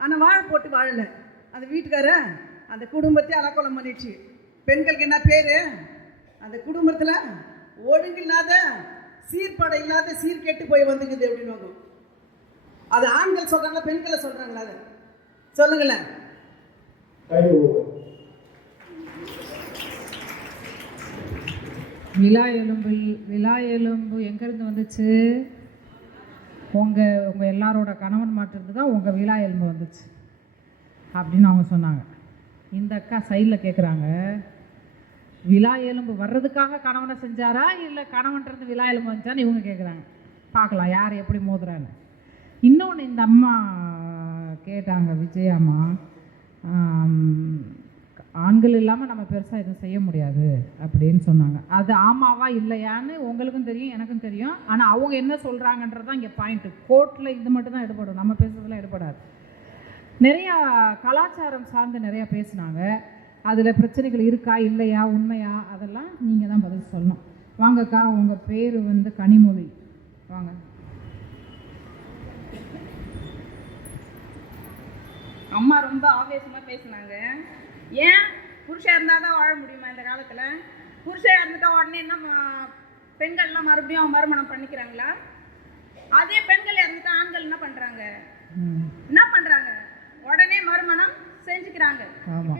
ஆனால் வாழை போட்டு வாழலை. அந்த வீட்டுக்கார அந்த குடும்பத்தை அலக்கோலம் பண்ணிடுச்சு. பெண்களுக்கு என்ன பேர்? அந்த குடும்பத்தில் ஒழுங்கு இல்லாத, சீர்படை இல்லாத, சீர்கெட்டு போய் வந்துக்குது அப்படின்னு. அது ஆண்கள் சொல்கிறாங்களா பெண்களை சொல்கிறாங்களா? அதை சொல்லுங்களேன். விலா எலும்பு எங்கேருந்து வந்துச்சு? உங்கள் எல்லாரோட கணவன் மாட்டிருந்து தான் உங்கள் விலா எலும்பு வந்துச்சு அப்படின்னு அவங்க சொன்னாங்க. இந்த அக்கா சைடில் கேட்குறாங்க, விலா எலும்பு வர்றதுக்காக கணவனை செஞ்சாரா இல்லை கணவன்றது விலா எலும்பு வந்துச்சான்னு இவங்க கேட்குறாங்க. பார்க்கலாம் யார் எப்படி மோதுறான்னு. இன்னொன்று இந்த அம்மா கேட்டாங்க, விஜயாம்மா, ஆண்கள் இல்லாமல் நம்ம பெருசாக எதுவும் செய்ய முடியாது அப்படின்னு சொன்னாங்க. அது ஆமாவா இல்லையான்னு உங்களுக்கும் தெரியும், எனக்கும் தெரியும். ஆனால் அவங்க என்ன சொல்கிறாங்கன்றது தான் இங்கே பாயிண்ட்டு. கோர்ட்டில் இது மட்டும் தான் எடுபடும், நம்ம பேசுறதுலாம் எடுபடாது. நிறையா கலாச்சாரம் சார்ந்து நிறையா பேசினாங்க. அதில் பிரச்சனைகள் இருக்கா இல்லையா, உண்மையா, அதெல்லாம் நீங்கள் தான் பதில் சொல்லணும். வாங்கக்கா, உங்கள் பேர் கனிமொழி. வாங்க. அம்மா ரொம்ப ஆவேசமாக பேசினாங்க. ஏன் புருஷன் இருந்தால் தான் வாழ முடியுமா இந்த காலத்தில்? புருஷன் இருந்துட்டா உடனே என்ன பெண்கள்லாம் மறுபடியும் மறுமணம் பண்ணிக்கிறாங்களா? அதே பெண்கள் இருந்துட்டா ஆண்கள் என்ன பண்ணுறாங்க? உடனே மறுமணம் செஞ்சுக்கிறாங்க.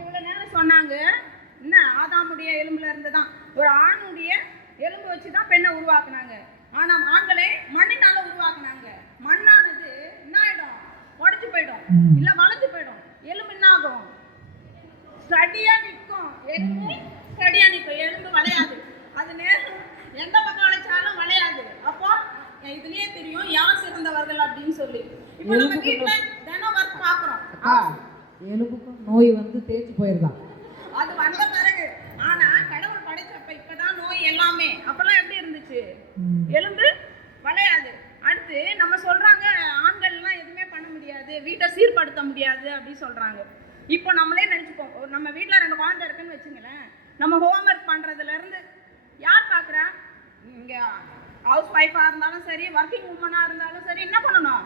இவ்வளோ நேரம் சொன்னாங்க, என்ன ஆதாமுடைய எலும்புல இருந்து தான், ஒரு ஆணுடைய எலும்பு வச்சு தான் பெண்ணை உருவாக்குனாங்க. ஆனால் ஆண்களே மண்ணினால உருவாக்குனாங்க. மண்ணானது என்ன ஆகிடும்? உடச்சி போயிடும், இல்லை வளைஞ்சு போயிடும். எலும்பு என்ன ஆகும்? ஸ்டடியாக நிற்கும். எலும்பு ஸ்டடியாக நிற்கும், எலும்பு வளையாது. அது நேரம் எந்த பக்கம் வளைச்சாலும் வளையாது. அப்போ இதுலயே தெரியும் யார் சிறந்தவர்கள் அப்படின்னு சொல்லி. இப்போ நம்ம வீட்டுல தினம் ஒர்க் பார்க்குறோம், எலும்புக்கும் நோய் தேய்ச்சி போயிருந்தான். அது வந்த பிறகு. ஆனா கடவுள் படைச்சப்ப இப்பதான் நோய் எல்லாமே. அப்பெல்லாம் எப்படி இருந்துச்சு? எலும்பு வளையாது. அடுத்து நம்ம சொல்றாங்க ஆண்கள்லாம் எதுவுமே பண்ண முடியாது, வீட்டை சீர்படுத்த முடியாது அப்படின்னு சொல்றாங்க. இப்போ நம்மளே நினைச்சுப்போம், நம்ம வீட்டில் 2 குழந்தை இருக்குன்னு வச்சுங்களேன், நம்ம ஹோம்ஒர்க் பண்றதுல இருந்து யார் பார்க்குறா? இங்க ஹவுஸ் ஒய்ஃபா இருந்தாலும் சரி, ஒர்க்கிங் உமனா இருந்தாலும் சரி, என்ன பண்ணணும்?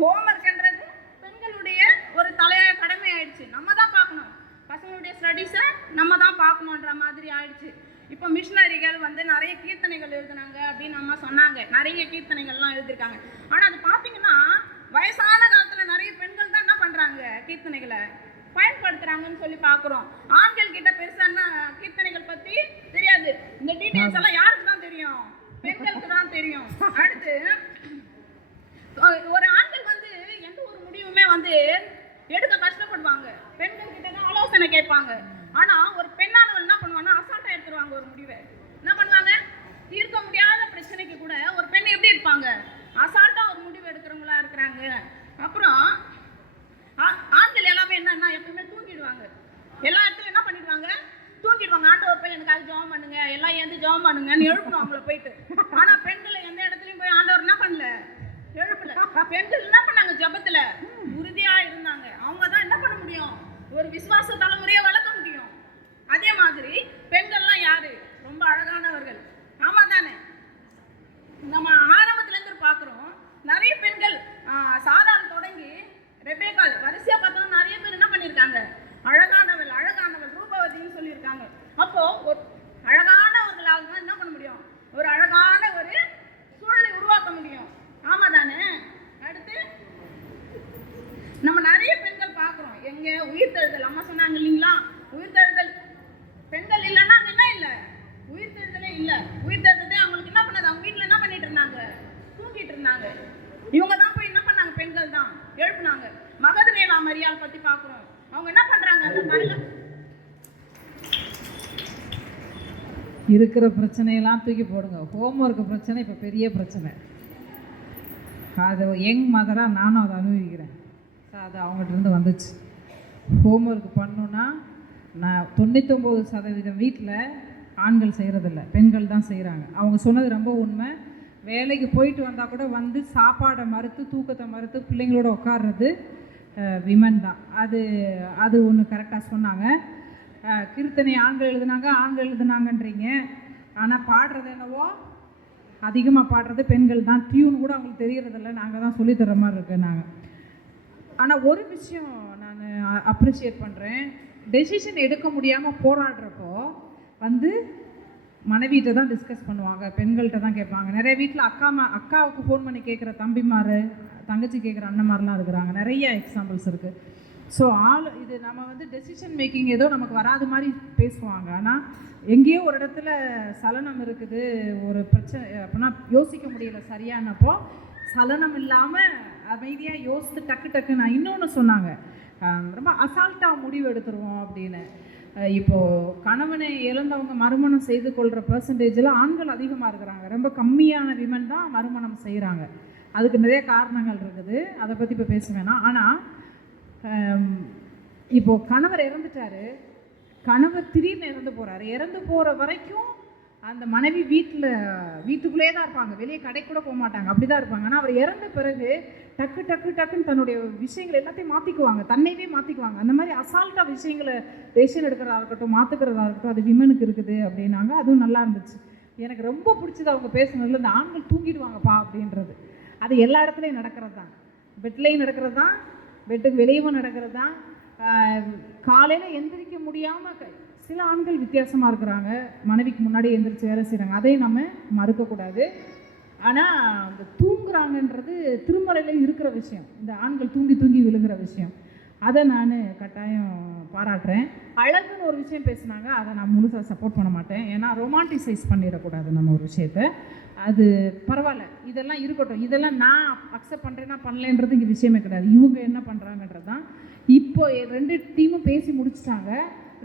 ஹோம்ஒர்க்ன்றது பெண்களுடைய ஒரு தலையாய கடமை ஆயிடுச்சு. நம்ம தான் பார்க்கணும். பசங்களுடைய ஸ்டடீஸை நம்ம தான் பார்க்கணுன்ற மாதிரி ஆயிடுச்சு. இப்போ மிஷினரிகள் நிறைய கீர்த்தனைகள் எழுதுனாங்க அப்படின்னு அம்மா சொன்னாங்க. நிறைய கீர்த்தனைகள்லாம் எழுதியிருக்காங்க. ஆனால் அது பார்த்தீங்கன்னா வயசான காலத்தில் நிறைய பெண்கள் தான் என்ன பண்ணுறாங்க, கீர்த்தனைகளை பயன்படுத்துகிறாங்கன்னு சொல்லி பார்க்குறோம். ஆண்கள் கிட்ட பெருசான கீர்த்தனைகள் பற்றி தெரியாது. இந்த டீட்டெயில்ஸ் எல்லாம் யாருக்கு தான் தெரியும்? பெண்களுக்கு தான் தெரியும். அடுத்து ஒரு ஆண்கள் எந்த ஒரு முடிவுமே எடுக்க கஷ்டப்படுவாங்க. பெண்கள் கிட்ட தான் ஆலோசனை கேட்பாங்க. ஆனா ஒரு பெண்ணானவள் என்ன பண்ணுவாங்கன்னா அசால்ட்டா எடுத்துருவாங்க ஒரு முடிவை. என்ன பண்ணுவாங்க? தீர்க்க முடியாத பிரச்சனைக்கு கூட ஒரு பெண் எப்படி இருப்பாங்க? அசால்ட்டா ஒரு முடிவு எடுக்கிறவங்களா இருக்கிறாங்க. அப்புறம் ஆண்கள் எல்லாமே என்னன்னா எப்பவுமே தூங்கிடுவாங்க. எல்லா இடத்துலையும் என்ன பண்ணிடுவாங்க? தூங்கிடுவாங்க. ஆண்டவர் போய் எனக்காக ஜெபம் பண்ணுங்க, எல்லாம் ஏந்து ஜெபம் பண்ணுங்கன்னு எழுப்பணும் அவங்கள போயிட்டு. ஆனா பெண்களை எந்த இடத்துலையும் போய் ஆண்டவர் என்ன பண்ணல, எழுப்பல. பெண்கள் என்ன பண்ணாங்க? ஜெபத்துல உறுதியா இருந்தாங்க. அவங்க தான் என்ன பண்ண முடியும்? ஒரு விசுவாச தலைமுறையை வளர்க்க முடியும். அதே மாதிரி பெண்கள்லாம் யாரு? ரொம்ப அழகானவர்கள். ஆமா தானே? நம்ம ஆரம்பத்துல இருந்து பார்க்குறோம், நிறைய பெண்கள் சாராள் தொடங்கி ரெபேக்காள் வரிசையா பார்த்தோம்னா நிறைய பேர் என்ன பண்ணியிருக்காங்க? அழகானவள் அழகானவள் ரூபவதின்னு சொல்லியிருக்காங்க. அப்போ ஒரு அழகானவர்களாக தான் என்ன பண்ண முடியும்? ஒரு அழகான ஒரு சூழலை உருவாக்க முடியும். ஆமா தானே? அடுத்து நம்ம நிறைய பெண்கள் பார்க்குறோம். எங்க உயிர்த்தெழுதல் அம்மா சொன்னாங்க இல்லைங்களா? உயிர்த்தெழுதல் பெண்கள் இல்லைன்னா அங்கே என்ன இல்லை? உயிர்த்தெழுதலே இல்லை. உயிர்த்தெழுதலே அவங்களுக்கு என்ன பண்ணது? அவங்க வீட்டில் என்ன பண்ணிட்டு இருந்தாங்க? தூங்கிட்டு இருந்தாங்க. இவங்க தான் போய் என்ன பண்ணாங்க? பெண்கள் தான் எழுப்புனாங்க. மகதலேனா மரியாள் பற்றி பார்க்குறோம். அவங்க என்ன பண்ணுறாங்க? அந்த தலையில இருக்கிற பிரச்சனையெல்லாம் தூக்கி போடுங்க. ஹோம்ஒர்க் பிரச்சனை இப்போ பெரிய பிரச்சனை. அது யங் மதராக நானும் அதை அனுபவிக்கிறேன். அது அவங்ககிட்ட வந்துச்சு. ஹோம்ஒர்க் பண்ணணுன்னா நான் 99% வீட்டில் ஆண்கள் செய்கிறதில்ல, பெண்கள் தான் செய்கிறாங்க. அவங்க சொன்னது ரொம்ப உண்மை. வேலைக்கு போயிட்டு வந்தால் கூட வந்து சாப்பாடை மறுத்து தூக்கத்தை மறுத்து பிள்ளைங்களோட உட்கார்றது விமன் தான். அது ஒன்று கரெக்டாக சொன்னாங்க. கீர்த்தனை ஆண்கள் எழுதுனாங்கன்றீங்க, ஆனால் பாடுறது என்னவோ அதிகமாக பாடுறது பெண்கள் தான். டியூன் கூட அவங்களுக்கு தெரியறதில்ல, நாங்கள் தான் சொல்லித்தர மாதிரி இருக்கு நாங்கள். ஆனால் ஒரு விஷயம் நான் அப்ரிஷியேட் பண்ணுறேன். டெசிஷன் எடுக்க முடியாமல் போராடுறப்போ வந்து மனைவிகிட்ட தான் டிஸ்கஸ் பண்ணுவாங்க, பெண்கள்கிட்ட தான் கேட்பாங்க. நிறைய வீட்டில் அக்காவுக்கு ஃபோன் பண்ணி கேட்குற தம்பிமார், தங்கச்சி கேட்குற அண்ணன்மாரெலாம் இருக்கிறாங்க. நிறைய எக்ஸாம்பிள்ஸ் இருக்குது. ஸோ இது நம்ம வந்து டெசிஷன் மேக்கிங் ஏதோ நமக்கு வராது மாதிரி பேசுவாங்க. ஆனால் எங்கேயோ ஒரு இடத்துல சலனம் இருக்குது, ஒரு பிரச்சனை அப்படின்னா யோசிக்க முடியல சரியானப்போ சலனம் இல்லாமல் அமைதியாக யோசித்து டக்கு நான் இன்னொன்று சொன்னாங்க, ரொம்ப அசால்ட்டாக முடிவு எடுத்துருவோம் அப்படின்னு. இப்போது கணவனை இழந்தவங்க மறுமணம் செய்து கொள்கிற பர்சன்டேஜில் ஆண்கள் அதிகமாக இருக்கிறாங்க. ரொம்ப கம்மியான விமன் தான் மறுமணம் செய்கிறாங்க. அதுக்கு நிறைய காரணங்கள் இருக்குது, அதை பற்றி இப்போ பேச வேணாம். ஆனால் இப்போது கணவர் இறந்துட்டாரு, கணவர் திடீர்னு இறந்து போகிறாரு. இறந்து போகிற வரைக்கும் அந்த மனைவி வீட்டுக்குள்ளே தான் இருப்பாங்க, வெளியே கடை கூட போக மாட்டாங்க, அப்படி தான் இருப்பாங்க. ஆனால் அவர் இறந்த பிறகு டக்குன்னு தன்னுடைய விஷயங்கள் எல்லாத்தையும் மாற்றிக்குவாங்க, தன்னையவே மாற்றிக்குவாங்க. அந்த மாதிரி அசால்ட்டாக விஷயங்களை டெசிஷன் எடுக்கிறதா இருக்கட்டும், மாற்றுக்கிறதா இருக்கட்டும், அது விமனுக்கு இருக்குது அப்படின்னாங்க. அதுவும் நல்லா இருந்துச்சு. எனக்கு ரொம்ப பிடிச்சது அவங்க பேசுனதில் இந்த ஆண்கள் தூங்கிடுவாங்கப்பா அப்படின்றது. அது எல்லா இடத்துலையும் நடக்கிறது தான், பெட்லேயும் நடக்கிறது தான், பெட்டுக்கு வெளியவும் நடக்கிறது தான். காலையில் எந்திரிக்க முடியாமல் சில ஆண்கள் வித்தியாசமாக இருக்கிறாங்க, மனைவிக்கு முன்னாடி எந்திரிச்சு வேலை செய்கிறாங்க, அதையும் நம்ம மறுக்கக்கூடாது. ஆனால் அந்த தூங்குறாங்கன்றது திருமறையில் இருக்கிற விஷயம், இந்த ஆண்கள் தூங்கி விழுகிற விஷயம், அதை நான் கட்டாயம் பாராட்டுறேன். அழகுன்னு ஒரு விஷயம் பேசுனாங்க, அதை நான் முழுசாக சப்போர்ட் பண்ண மாட்டேன். ஏன்னா ரொமான்டிசைஸ் பண்ணிடக்கூடாது நம்ம ஒரு விஷயத்த. அது பரவாயில்ல, இதெல்லாம் இருக்கட்டும், இதெல்லாம் நான் அக்செப்ட் பண்ணுறேன்னா பண்ணலேன்றது இங்கே விஷயமே கிடையாது. இவங்க என்ன பண்ணுறாங்கன்றது தான். இப்போ 2 டீமும் பேசி முடிச்சிட்டாங்க.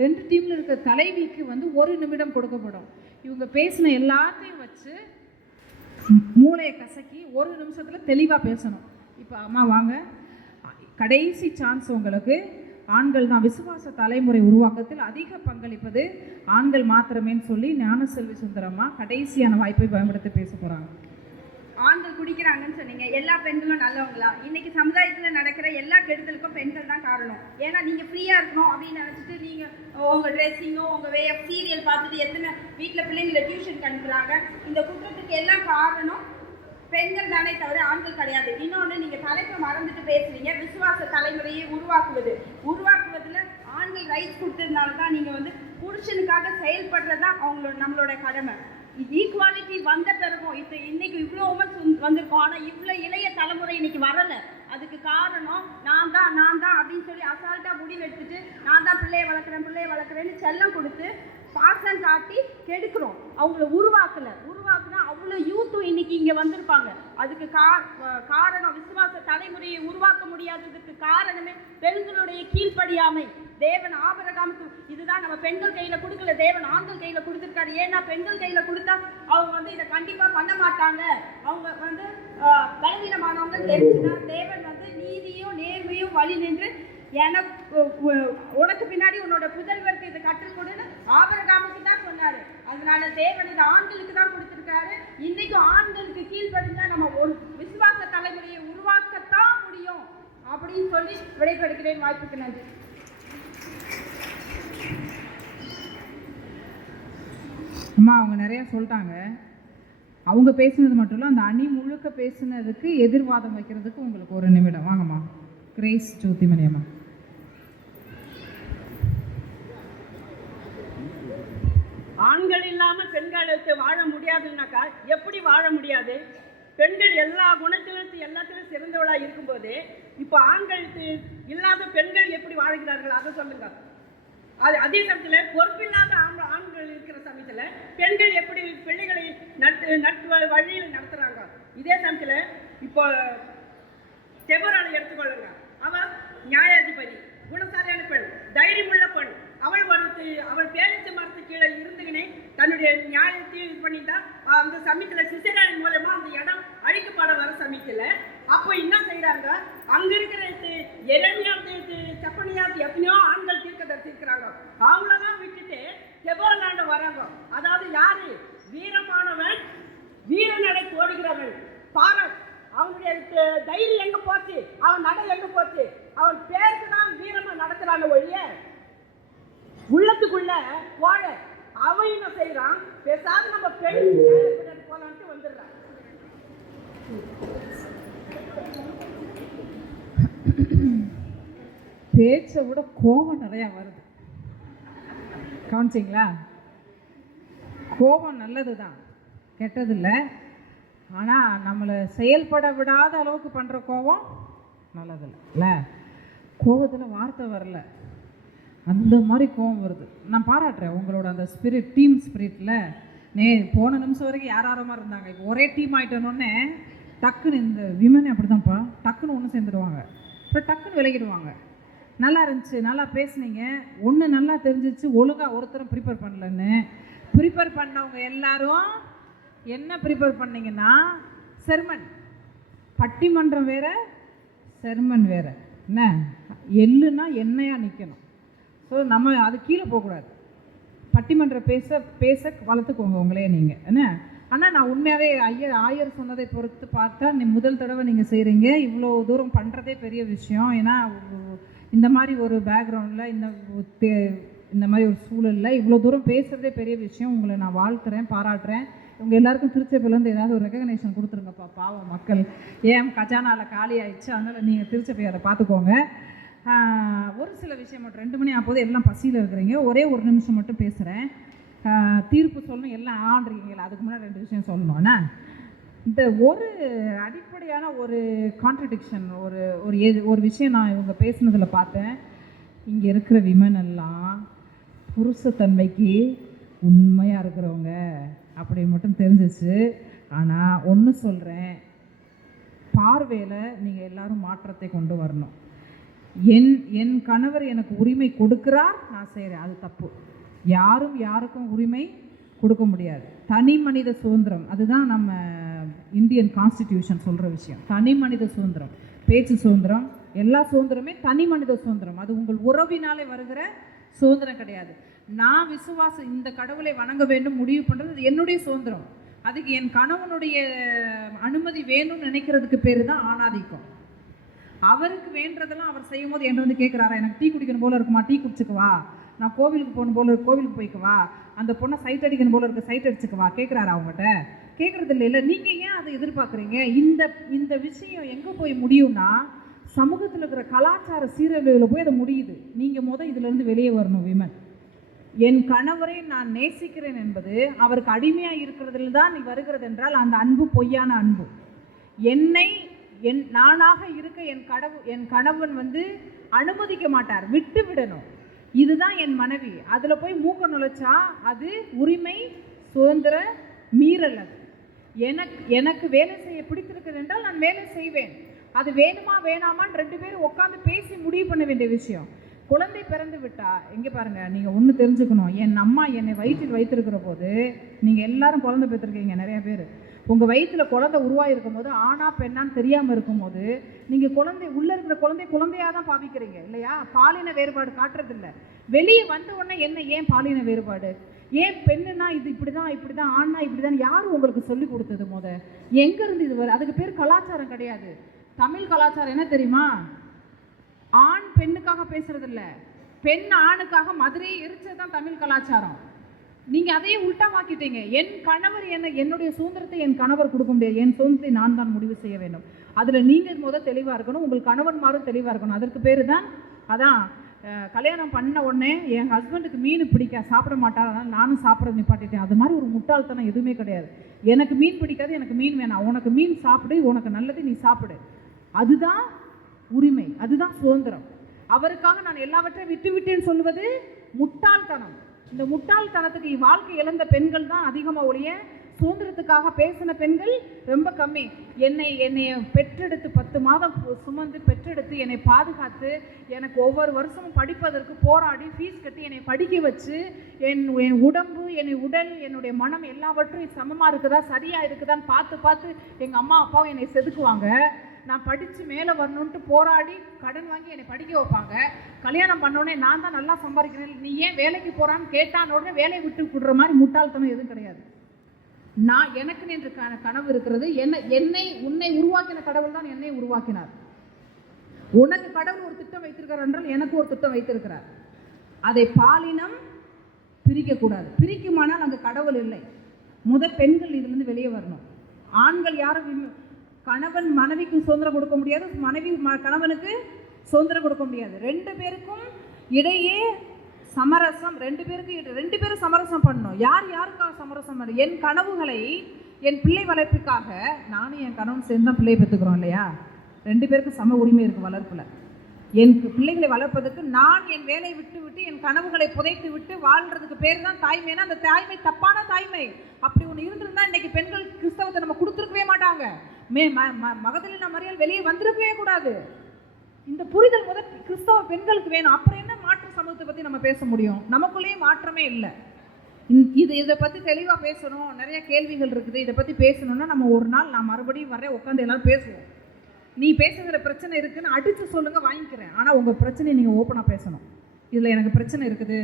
2 டீமில் இருக்கிற தலைவிக்கு வந்து 1 நிமிடம் கொடுக்கப்படும். இவங்க பேசின எல்லாத்தையும் வச்சு மூளையை கசக்கி 1 நிமிஷத்தில் தெளிவாக பேசணும். இப்போ அம்மா வாங்க, கடைசி சான்ஸ் உங்களுக்கு. ஆண்கள் தான் விசுவாச தலைமுறை உருவாக்கத்தில் அதிக பங்களிப்பது ஆண்கள் மாத்திரமேன்னு சொல்லி ஞானசெல்வி சுந்தரம்மா கடைசியான வாய்ப்பை பயன்படுத்தி பேச போகிறாங்க. ஆண்கள் குடிக்கிறாங்கன்னு சொன்னீங்க, எல்லா பெண்களும் நல்லவங்களா? இன்னைக்கு சமுதாயத்தில் நடக்கிற எல்லா கெடுதலுக்கும் பெண்கள் தான் காரணம். ஏன்னா நீங்கள் ஃப்ரீயாக இருக்கணும் அப்படின்னு நினச்சிட்டு நீங்கள் உங்கள் ட்ரெஸ்ஸிங்கோ உங்கள் வே ஆஃப் சீரியல் பார்த்துட்டு எத்தனை வீட்டில் பிள்ளைங்களை டியூஷன் அனுப்புகிறாங்க. இந்த குற்றத்துக்கு எல்லாம் காரணம் பெண்கள் தானே தவிர ஆண்கள் கிடையாது. இன்னொன்று, நீங்கள் தலைப்பை மறந்துட்டு பேசுறீங்க, விசுவாச தலைமுறையை உருவாக்குவதில் ஆண்கள் ரைட்ஸ் கொடுத்ததுனால தான் நீங்கள் வந்து புருஷனுக்காக செயல்படுறது தான் நம்மளோட கடமை. ஈக்குவாலிட்டி வந்த பிறகும் இப்போ இன்னைக்கு இவ்வளோ உமன்ஸ் வந்திருக்கோம், ஆனால் இவ்வளோ இளைய தலைமுறை இன்னைக்கு வரலை. அதுக்கு காரணம் நான் தான் அப்படின்னு சொல்லி அசால்ட்டாக முடிவு எடுத்துட்டு நான் தான் பிள்ளையை வளர்க்குறேன்னு செல்லம் கொடுத்து பாசம் காட்டி கெடுக்கிறோம். அவங்கள உருவாக்குனா அவ்வளோ யூத்தும் இன்னைக்கு இங்கே வந்திருப்பாங்க. அதுக்கு காரணம் விசுவாச தலைமுறையை உருவாக்க முடியாததுக்கு காரணமே பெண்களுடைய கீழ்ப்படியாமை. தேவன் ஆபிரகாமுக்கு இதுதான் நம்ம பெண்கள் கையில் கொடுக்கல, தேவன் ஆண்கள் கையில் கொடுத்துருக்காரு. ஏன்னா பெண்கள் கையில் கொடுத்தா அவங்க வந்து இதை கண்டிப்பாக பண்ண மாட்டாங்க, அவங்க வந்து பலவீனமானவங்க தெரிஞ்சுதான் தேவன் வந்து நீதியும் நேர்மையும் வழி நின்று உனக்கு பின்னாடி உன்னோட புதல்வருக்கு இதை கற்றுக்கொடுன்னு ஆபிரகாமுக்கு தான் சொன்னாரு. அதனால தேவன் இதை ஆண்களுக்கு தான் கொடுத்துருக்காரு. இன்னைக்கும் ஆண்களுக்கு கீழ்படிஞ்சா நம்ம ஒரு விசுவாச தலைமுறையை உருவாக்கத்தான் முடியும் அப்படின்னு சொல்லி விடைபெறுகிறேன். வாய்ப்புக்கு நன்றி. அம்மா அவங்க நிறையா சொல்லிட்டாங்க. அவங்க பேசுனது மட்டும் இல்லை, அந்த அணி முழுக்க பேசுனதுக்கு எதிர்வாதம் வைக்கிறதுக்கு உங்களுக்கு 1 நிமிடம். வாங்கம்மா. கிரேஸ் ஜோதிமணி அம்மா. ஆண்கள் இல்லாமல் பெண்களுக்கு வாழ முடியாதுன்னாக்கா எப்படி வாழ முடியாது? பெண்கள் எல்லா குணத்திலும் எல்லாத்திலும் சிறந்தவளாக இருக்கும்போது இப்போ ஆண்களுக்கு இல்லாத பெண்கள் எப்படி வாழ்கிறார்கள் அதை சொல்லுங்க. அதே சமயத்தில் பொறுப்பில்லாத ஆண்கள் இருக்கிற சமயத்தில் பெண்கள் எப்படி பிள்ளைகளை வழியில் நடத்துகிறாங்க. இதே சமயத்தில் இப்போ செபராலை எடுத்துக்கொள்ளுங்க. அவள் நியாயாதிபதி, குணசாலியான பெண், தைரியமுள்ள பெண். அவள் பேரிச்ச மரத்து கீழே இருந்துக்கினே தன்னுடைய நியாயத்தை இது பண்ணிட்டா. அந்த சமயத்தில் சிசேராவின் மூலமா அந்த இடம் அழிக்கப்பட வர சமயத்தில் அப்போ என்ன செய்யறாங்க, அங்க இருக்கிற எரேமியா, செப்பனியா, எத்தனையோ ஆண்கள் தீர்க்கதரிசி இருக்கிறாங்க. அவங்களெல்லாம் விட்டுட்டு செபோராண்ட வராங்க. அதாவது யாரு? வீரமானவன், வீரநடை ஓடுகிறவன். பாரத் அவனுடைய தைரியம் எங்க போச்சு? அவன் நடை எங்க போச்சு? அவன் பேருக்கு தான் வீரமா நடக்கிறான் ஒழிய உள்ளத்துக்குள்ள போட அவன் என்ன செய்யறான்? பேசாத நம்ம பெண் போலான்ட்டு வந்துடுறான். பேச்சை விட கோபம் நிறையா வருது. கவனிச்சிங்களா? கோபம் நல்லது தான், கெட்டது இல்லை. ஆனால் நம்மளை செயல்பட விடாத அளவுக்கு பண்ணுற கோபம் நல்லதில்ல. கோபத்தில் வார்த்தை வரல, அந்த மாதிரி கோபம் வருது. நான் பாராட்டுறேன் உங்களோட அந்த ஸ்பிரிட், டீம் ஸ்பிரிட்டில். போன நிமிஷம் வரைக்கும் யாராரமாக இருந்தாங்க, இப்போ ஒரே டீம் ஆகிட்டோன்னே டக்குன்னு இந்த விமனே அப்படி தான்ப்பா, டக்குன்னு ஒன்று சேர்ந்துடுவாங்க, அப்புறம் டக்குன்னு விலகிடுவாங்க. நல்லா இருந்துச்சு, நல்லா பேசுனீங்க, ஒன்று நல்லா தெரிஞ்சிச்சு, ஒழுங்காக ஒருத்தரும் ப்ரிப்பேர் பண்ணலன்னு. ப்ரிப்பேர் பண்ணவங்க எல்லாரும் என்ன ப்ரிப்பேர் பண்ணிங்கன்னா செர்மன். பட்டிமன்றம் வேறு, செர்மன் வேறு. என்ன எள்ளுன்னா எண்ணெயாக நிற்கணும். ஸோ நம்ம அது கீழே போகக்கூடாது. பட்டிமன்றம் பேச வளர்த்துக்கோங்க உங்களே நீங்கள். என்ன ஆனால் நான் உண்மையாகவே ஆயர் சொன்னதை பொறுத்து பார்த்தா முதல் தடவை நீங்கள் செய்கிறீங்க, இவ்வளோ தூரம் பண்ணுறதே பெரிய விஷயம். ஏன்னா இந்த மாதிரி ஒரு பேக்ரவுண்டில், இந்த மாதிரி ஒரு சூழலில் இவ்வளோ தூரம் பேசுகிறதே பெரிய விஷயம். உங்களை நான் வாழ்த்துறேன், பாராட்டுறேன். உங்கள் எல்லாருக்கும் திருச்சபையிலேருந்து ஏதாவது ஒரு ரெகக்னேஷன் கொடுத்துருங்கப்பா. பாவம் மக்கள் ஏன் கஜானாவில் காலி ஆயிடுச்சு, அதனால் நீங்கள் திருச்சபை அதை பார்த்துக்கோங்க. ஒரு சில விஷயம் மட்டும், 2 மணி ஆகும்போது எல்லாம் பசியில் இருக்கிறீங்க, ஒரே ஒரு நிமிஷம் மட்டும் பேசுகிறேன். தீர்ப்பு சொல்லணும், எல்லாம் ஆண்டிருக்கீங்களா, அதுக்கு முன்னாடி 2 விஷயம் சொல்லணும்னா, இந்த ஒரு அடிப்படையான ஒரு கான்ட்ரடிக்ஷன், ஒரு விஷயம் நான் இவங்க பேசுனதில் பார்த்தேன். இங்கே இருக்கிற விமன் எல்லாம் புருஷத்தன்மைக்கு உண்மையாக இருக்கிறவங்க அப்படின்னு மட்டும் தெரிஞ்சிச்சு. ஆனால் ஒன்று சொல்கிறேன், பார்வையில் நீங்கள் எல்லோரும் மாற்றத்தை கொண்டு வரணும். என் கணவர் எனக்கு உரிமை கொடுக்குறார், நான் செய்கிறேன், அது தப்பு. யாரும் யாருக்கும் உரிமை கொடுக்க முடியாது. தனி மனித சுதந்திரம், அதுதான் நம்ம இந்தியன் கான்ஸ்டிடியூஷன் சொல்கிற விஷயம். தனி மனித சுதந்திரம், பேச்சு சுதந்திரம், எல்லா சுதந்திரமே தனி மனித சுதந்திரம். அது உங்கள் உறவினாலே வருகிற சுதந்திரம் கிடையாது. நான் இந்த கடவுளை வணங்க வேண்டும் முடிவு பண்ணுறது அது என்னுடைய சுதந்திரம். அதுக்கு என் கணவனுடைய அனுமதி வேணும்னு நினைக்கிறதுக்கு பேர் தான் ஆணாதிக்கம். அவருக்கு வேண்டதெல்லாம் அவர் செய்யும் போது என்ன வந்து கேட்குறாரா, எனக்கு டீ குடிக்கணும் போல இருக்குமா, டீ குடிச்சுக்குவா, நான் கோவிலுக்கு போகணும் போல இருக்கு, கோவிலுக்கு போய்க்குவா, அந்த பொண்ணை சைட் அடிக்கணும் போல இருக்கு, சைட் அடிச்சுக்குவா, கேட்குறாரா? அவங்ககிட்ட கேட்குறது இல்லை. நீங்கள் ஏன் அதை எதிர்பார்க்குறீங்க? இந்த விஷயம் எங்கே போய் முடியும்னா, சமூகத்தில் இருக்கிற கலாச்சார சீரழிவில் போய் அதை முடியுது. நீங்கள் இதிலேருந்து வெளியே வரணும். விமன், என் கணவரை நான் நேசிக்கிறேன் என்பது அவருக்கு அடிமையாக இருக்கிறதுல தான் நீ வருகிறது என்றால் அந்த அன்பு பொய்யான அன்பு. நானாக இருக்க என் கணவன் அனுமதிக்க மாட்டார், விட்டு விடணும். இதுதான் என் மனைவி. அதில் போய் மூக்க நுழைச்சா அது உரிமை சுதந்திர மீறல். அது எனக்கு வேலை செய்ய பிடித்திருக்கிறது என்றால் நான் வேலை செய்வேன். அது வேணுமா வேணாமான்னு 2 பேரும் உட்காந்து பேசி முடிவு பண்ண வேண்டிய விஷயம். குழந்தை பிறந்து விட்டா, எங்கே பாருங்கள், நீங்கள் ஒன்று தெரிஞ்சுக்கணும். என் அம்மா என்னை வயிற்றில் வைத்திருக்கிற போது, நீங்கள் எல்லாரும் குழந்தை பெற்றிருக்கீங்க, நிறைய பேர். உங்கள் வயிற்றில் குழந்தை உருவாகிருக்கும் போது ஆனா பெண்ணான்னு தெரியாமல் இருக்கும்போது நீங்கள் உள்ளே இருக்கிற குழந்தையாக தான் பாவிக்கிறீங்க இல்லையா? பாலின வேறுபாடு காட்டுறதில்ல. வெளியே வந்த உடனே ஏன் பாலின வேறுபாடு, ஏன் பெண்ணுனா இது இப்படி தான் ஆணா இப்படி தான், யாரும் உங்களுக்கு சொல்லி கொடுத்தது? எங்கேருந்து இது வரும்? அதுக்கு பேர் கலாச்சாரம் கிடையாது. தமிழ் கலாச்சாரம் என்ன தெரியுமா? ஆண் பெண்ணுக்காக பேசுறது இல்லை, பெண் ஆணுக்காக மதுரையை எரிச்சது தான் தமிழ் கலாச்சாரம். நீங்கள் அதையே உல்டாவாக்கிட்டீங்க. என் கணவர் என்னுடைய சுதந்திரத்தை என் கணவர் கொடுக்க முடியாது, என் சுதந்திரத்தை நான் தான் முடிவு செய்ய வேண்டும். அதில் நீங்கள் தெளிவாக இருக்கணும், உங்கள் கணவன்மாரும் தெளிவாக இருக்கணும். அதற்கு பேர் தான் அதான் கல்யாணம் பண்ண உடனே என் ஹஸ்பண்டுக்கு மீன் சாப்பிட மாட்டார், அதனால் நானும் சாப்பிட்றது நிப்பாட்டிட்டேன். அது மாதிரி ஒரு முட்டாள்தனம் எதுவுமே கிடையாது. எனக்கு மீன் பிடிக்காது, எனக்கு மீன் வேணாம், உனக்கு மீன் சாப்பிடு, உனக்கு நல்லது நீ சாப்பிடு, அதுதான் உரிமை, அதுதான் சுதந்திரம். அவருக்காக நான் எல்லாவற்றையும் விட்டுவிட்டேன்னு சொல்லுவது முட்டாள்தனம். இந்த முட்டாள்தனத்துக்கு வாழ்க்கை இழந்த பெண்கள் தான் அதிகமாக ஒழிய சுதந்திரத்துக்காக பேசின பெண்கள் ரொம்ப கம்மி. என்னை பெற்றெடுத்து 10 மாதம் சுமந்து பெற்றெடுத்து என்னை பாதுகாத்து எனக்கு ஒவ்வொரு வருஷமும் படிப்பதற்கு போராடி ஃபீஸ் கட்டி என்னை படிக்க வச்சு என் உடம்பு, என் உடல், என்னுடைய மனம் எல்லாவற்றையும் சமமாக இருக்குதா சரியாக இருக்குதான்னு பார்த்து எங்கள் அம்மா அப்பாவும் என்னை செதுக்குவாங்க. நான் படித்து மேலே வரணுன்ட்டு போராடி கடன் வாங்கி என்னை படிக்க வைப்பாங்க. கல்யாணம் பண்ணோடனே நான் தான் நல்லா சம்பாதிக்கிறேன், நீ ஏன் வேலைக்கு போகிறான்னு கேட்டான உடனே வேலையை விட்டு விடுற மாதிரி முட்டாள்தனம் எதுவும் கிடையாது. நான் எனக்குன்னு என்று கனவு இருக்கிறது. உன்னை உருவாக்கின கடவுள் தான் என்னை உருவாக்கினார். உனக்கு கடவுள் ஒரு திட்டம் வைத்திருக்கிறார் என்றால் எனக்கு ஒரு திட்டம் வைத்திருக்கிறார். அதை பாலினம் பிரிக்கக்கூடாது. பிரிக்குமானால் அங்கே கடவுள் இல்லை. பெண்கள் இதிலிருந்து வெளியே வரணும். ஆண்கள் யாரும் கணவன் மனைவிக்கு சுதந்திரம் கொடுக்க முடியாது, மனைவி கணவனுக்கு சுதந்திரம் கொடுக்க முடியாது. ரெண்டு பேருக்கும் இடையே சமரசம், ரெண்டு பேரும் சமரசம் பண்ணணும். யாருக்காக சமரசம் பண்ணணும்? என் கனவுகளை, என் பிள்ளை வளர்ப்புக்காக நானும் என் கணவன் சேர்ந்து தான் பிள்ளையை பெற்றுக்கிறோம் இல்லையா? ரெண்டு பேருக்கும் சம உரிமை இருக்குது வளர்ப்பில். என் பிள்ளைகளை வளர்ப்பதற்கு நான் என் வேலையை விட்டு என் கனவுகளை புதைத்து விட்டு வாழ்றதுக்கு பேர் தான் தாய்மைனா, அந்த தாய்மை தப்பான தாய்மை. அப்படி ஒன்று இருந்திருந்தா இன்னைக்கு பெண்கள் கிறிஸ்தவத்தை நம்ம கொடுத்துருக்கவே மாட்டாங்க. மகதலேனா மரியாள் வெளியே வந்திருக்கவே கூடாது. இந்த புரிதல் கிறிஸ்தவ பெண்களுக்கு வேணும். அப்புறம் என்ன மாற்று சமூகத்தை பற்றி நம்ம பேச முடியும்? நமக்குள்ளேயே மாற்றமே இல்லை. இதை பற்றி தெளிவாக பேசணும். நிறைய கேள்விகள் இருக்குது. இதை பற்றி பேசணும்னா நம்ம ஒரு நாள் நான் மறுபடியும் வரேன், உட்காந்து எல்லாரும் பேசுவோம். நீ பேசுகிற பிரச்சனை இருக்குதுன்னு அடித்து சொல்லுங்கள், வாங்கிக்கிறேன். ஆனால் உங்கள் பிரச்சனையை நீங்கள் ஓப்பனாக பேசணும். இதில் எனக்கு பிரச்சனை இருக்குது,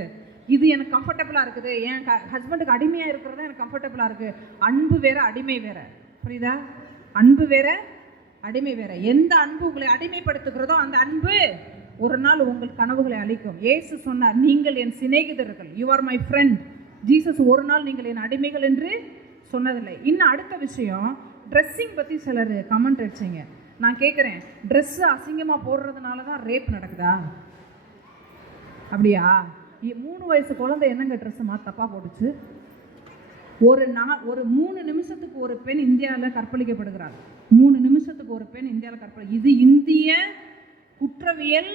இது எனக்கு கம்ஃபர்டபுளாக இருக்குது, என் ஹஸ்பண்டுக்கு அடிமையாக இருக்கிறது எனக்கு கம்ஃபர்டபுளாக இருக்குது. அன்பு வேறு, அடிமை வேறு. புரியுதா? அன்பு வேறு, அடிமை வேறு. எந்த அன்பு உங்களை அடிமைப்படுத்துகிறதோ அந்த அன்பு ஒரு நாள் உங்கள் கனவுகளை அளிக்கும். இயேசு சொன்னார், நீங்கள் என் சிநேகிதர்கள், you are my friend. Jesus ஒரு நாள் நீங்கள் என் அடிமைகள் என்று சொன்னதில்லை. இன்னும் அடுத்த விஷயம், ட்ரெஸ்ஸிங் பற்றி சிலர் கமெண்ட் அடிச்சிங்க. நான் கேட்குறேன், ட்ரெஸ்ஸு அசிங்கமாக போடுறதுனால தான் ரேப் நடக்குதா? அப்படியா? 3 வயசு குழந்தை என்னங்க ட்ரெஸ்ஸுமா தப்பாக போட்டுச்சு? ஒரு 3 நிமிஷத்துக்கு ஒரு பெண் இந்தியாவில் கற்பழிக்கப்படுகிறார். 3 நிமிஷத்துக்கு ஒரு பெண் இந்தியாவில் இது இந்திய குற்றவியல்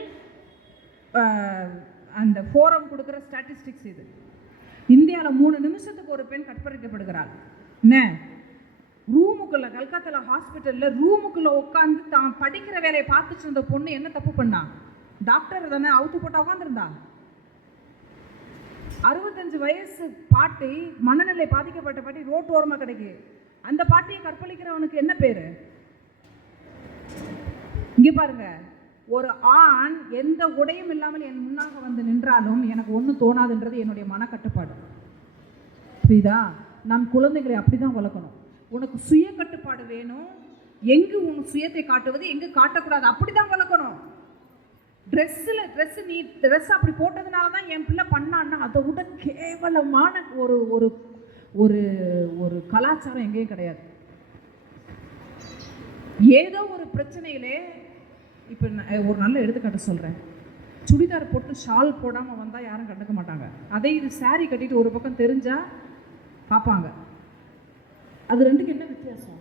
அந்த ஃபோரம் கொடுக்குற ஸ்டாட்டிஸ்டிக்ஸ். இது இந்தியாவில் 3 நிமிஷத்துக்கு ஒரு பெண் கற்பழிக்கப்படுகிறார். என்ன ரூமுக்குள்ளே, கல்கத்தாவில் ஹாஸ்பிட்டலில் ரூமுக்குள்ளே உட்காந்து தான் படிக்கிற வேலையை பார்த்துட்டு இருந்த பொண்ணு என்ன தப்பு பண்ணா? டாக்டர் தானே, அவுத்து போட்டு உட்காந்துருந்தா. 65 வயசு பாட்டி, மனநிலை பாதிக்கப்பட்ட பாட்டி, ரோட்டு ஓரமாக கிடைக்கு. அந்த பாட்டியை கற்பழிக்கிறவனுக்கு என்ன பேர்? இங்கே பாருங்க, ஒரு ஆண் எந்த உடையும் இல்லாமல் என் முன்னாக வந்து நின்றாலும் எனக்கு ஒன்றும் தோணாதுன்றது என்னுடைய மனக்கட்டுப்பாடு. புரியுதா? நான் குழந்தைகளை அப்படி தான் வளர்க்கணும். உனக்கு சுய கட்டுப்பாடு வேணும். எங்கு உன் சுயத்தை காட்டுவது, எங்கு காட்டக்கூடாது, அப்படி தான் வளர்க்கணும். நீ ட்ரெஸ் அப்படி போட்டதுனால தான் என் பிள்ளை பண்ணான்னா அதை விட கேவலமான ஒரு ஒரு ஒரு ஒரு கலாச்சாரம் எங்கேயும் கிடையாது. ஏதோ ஒரு பிரச்சனையிலே, இப்போ ஒரு நல்ல எடுத்துக்காட்டு சொல்கிறேன். சுடிதார் போட்டு ஷால் போடாமல் வந்தால் யாரும் கண்டுக்க மாட்டாங்க. அதே இது சாரீ கட்டிட்டு ஒரு பக்கம் தெரிஞ்சால் பார்ப்பாங்க. அது ரெண்டுக்கு என்ன வித்தியாசம்?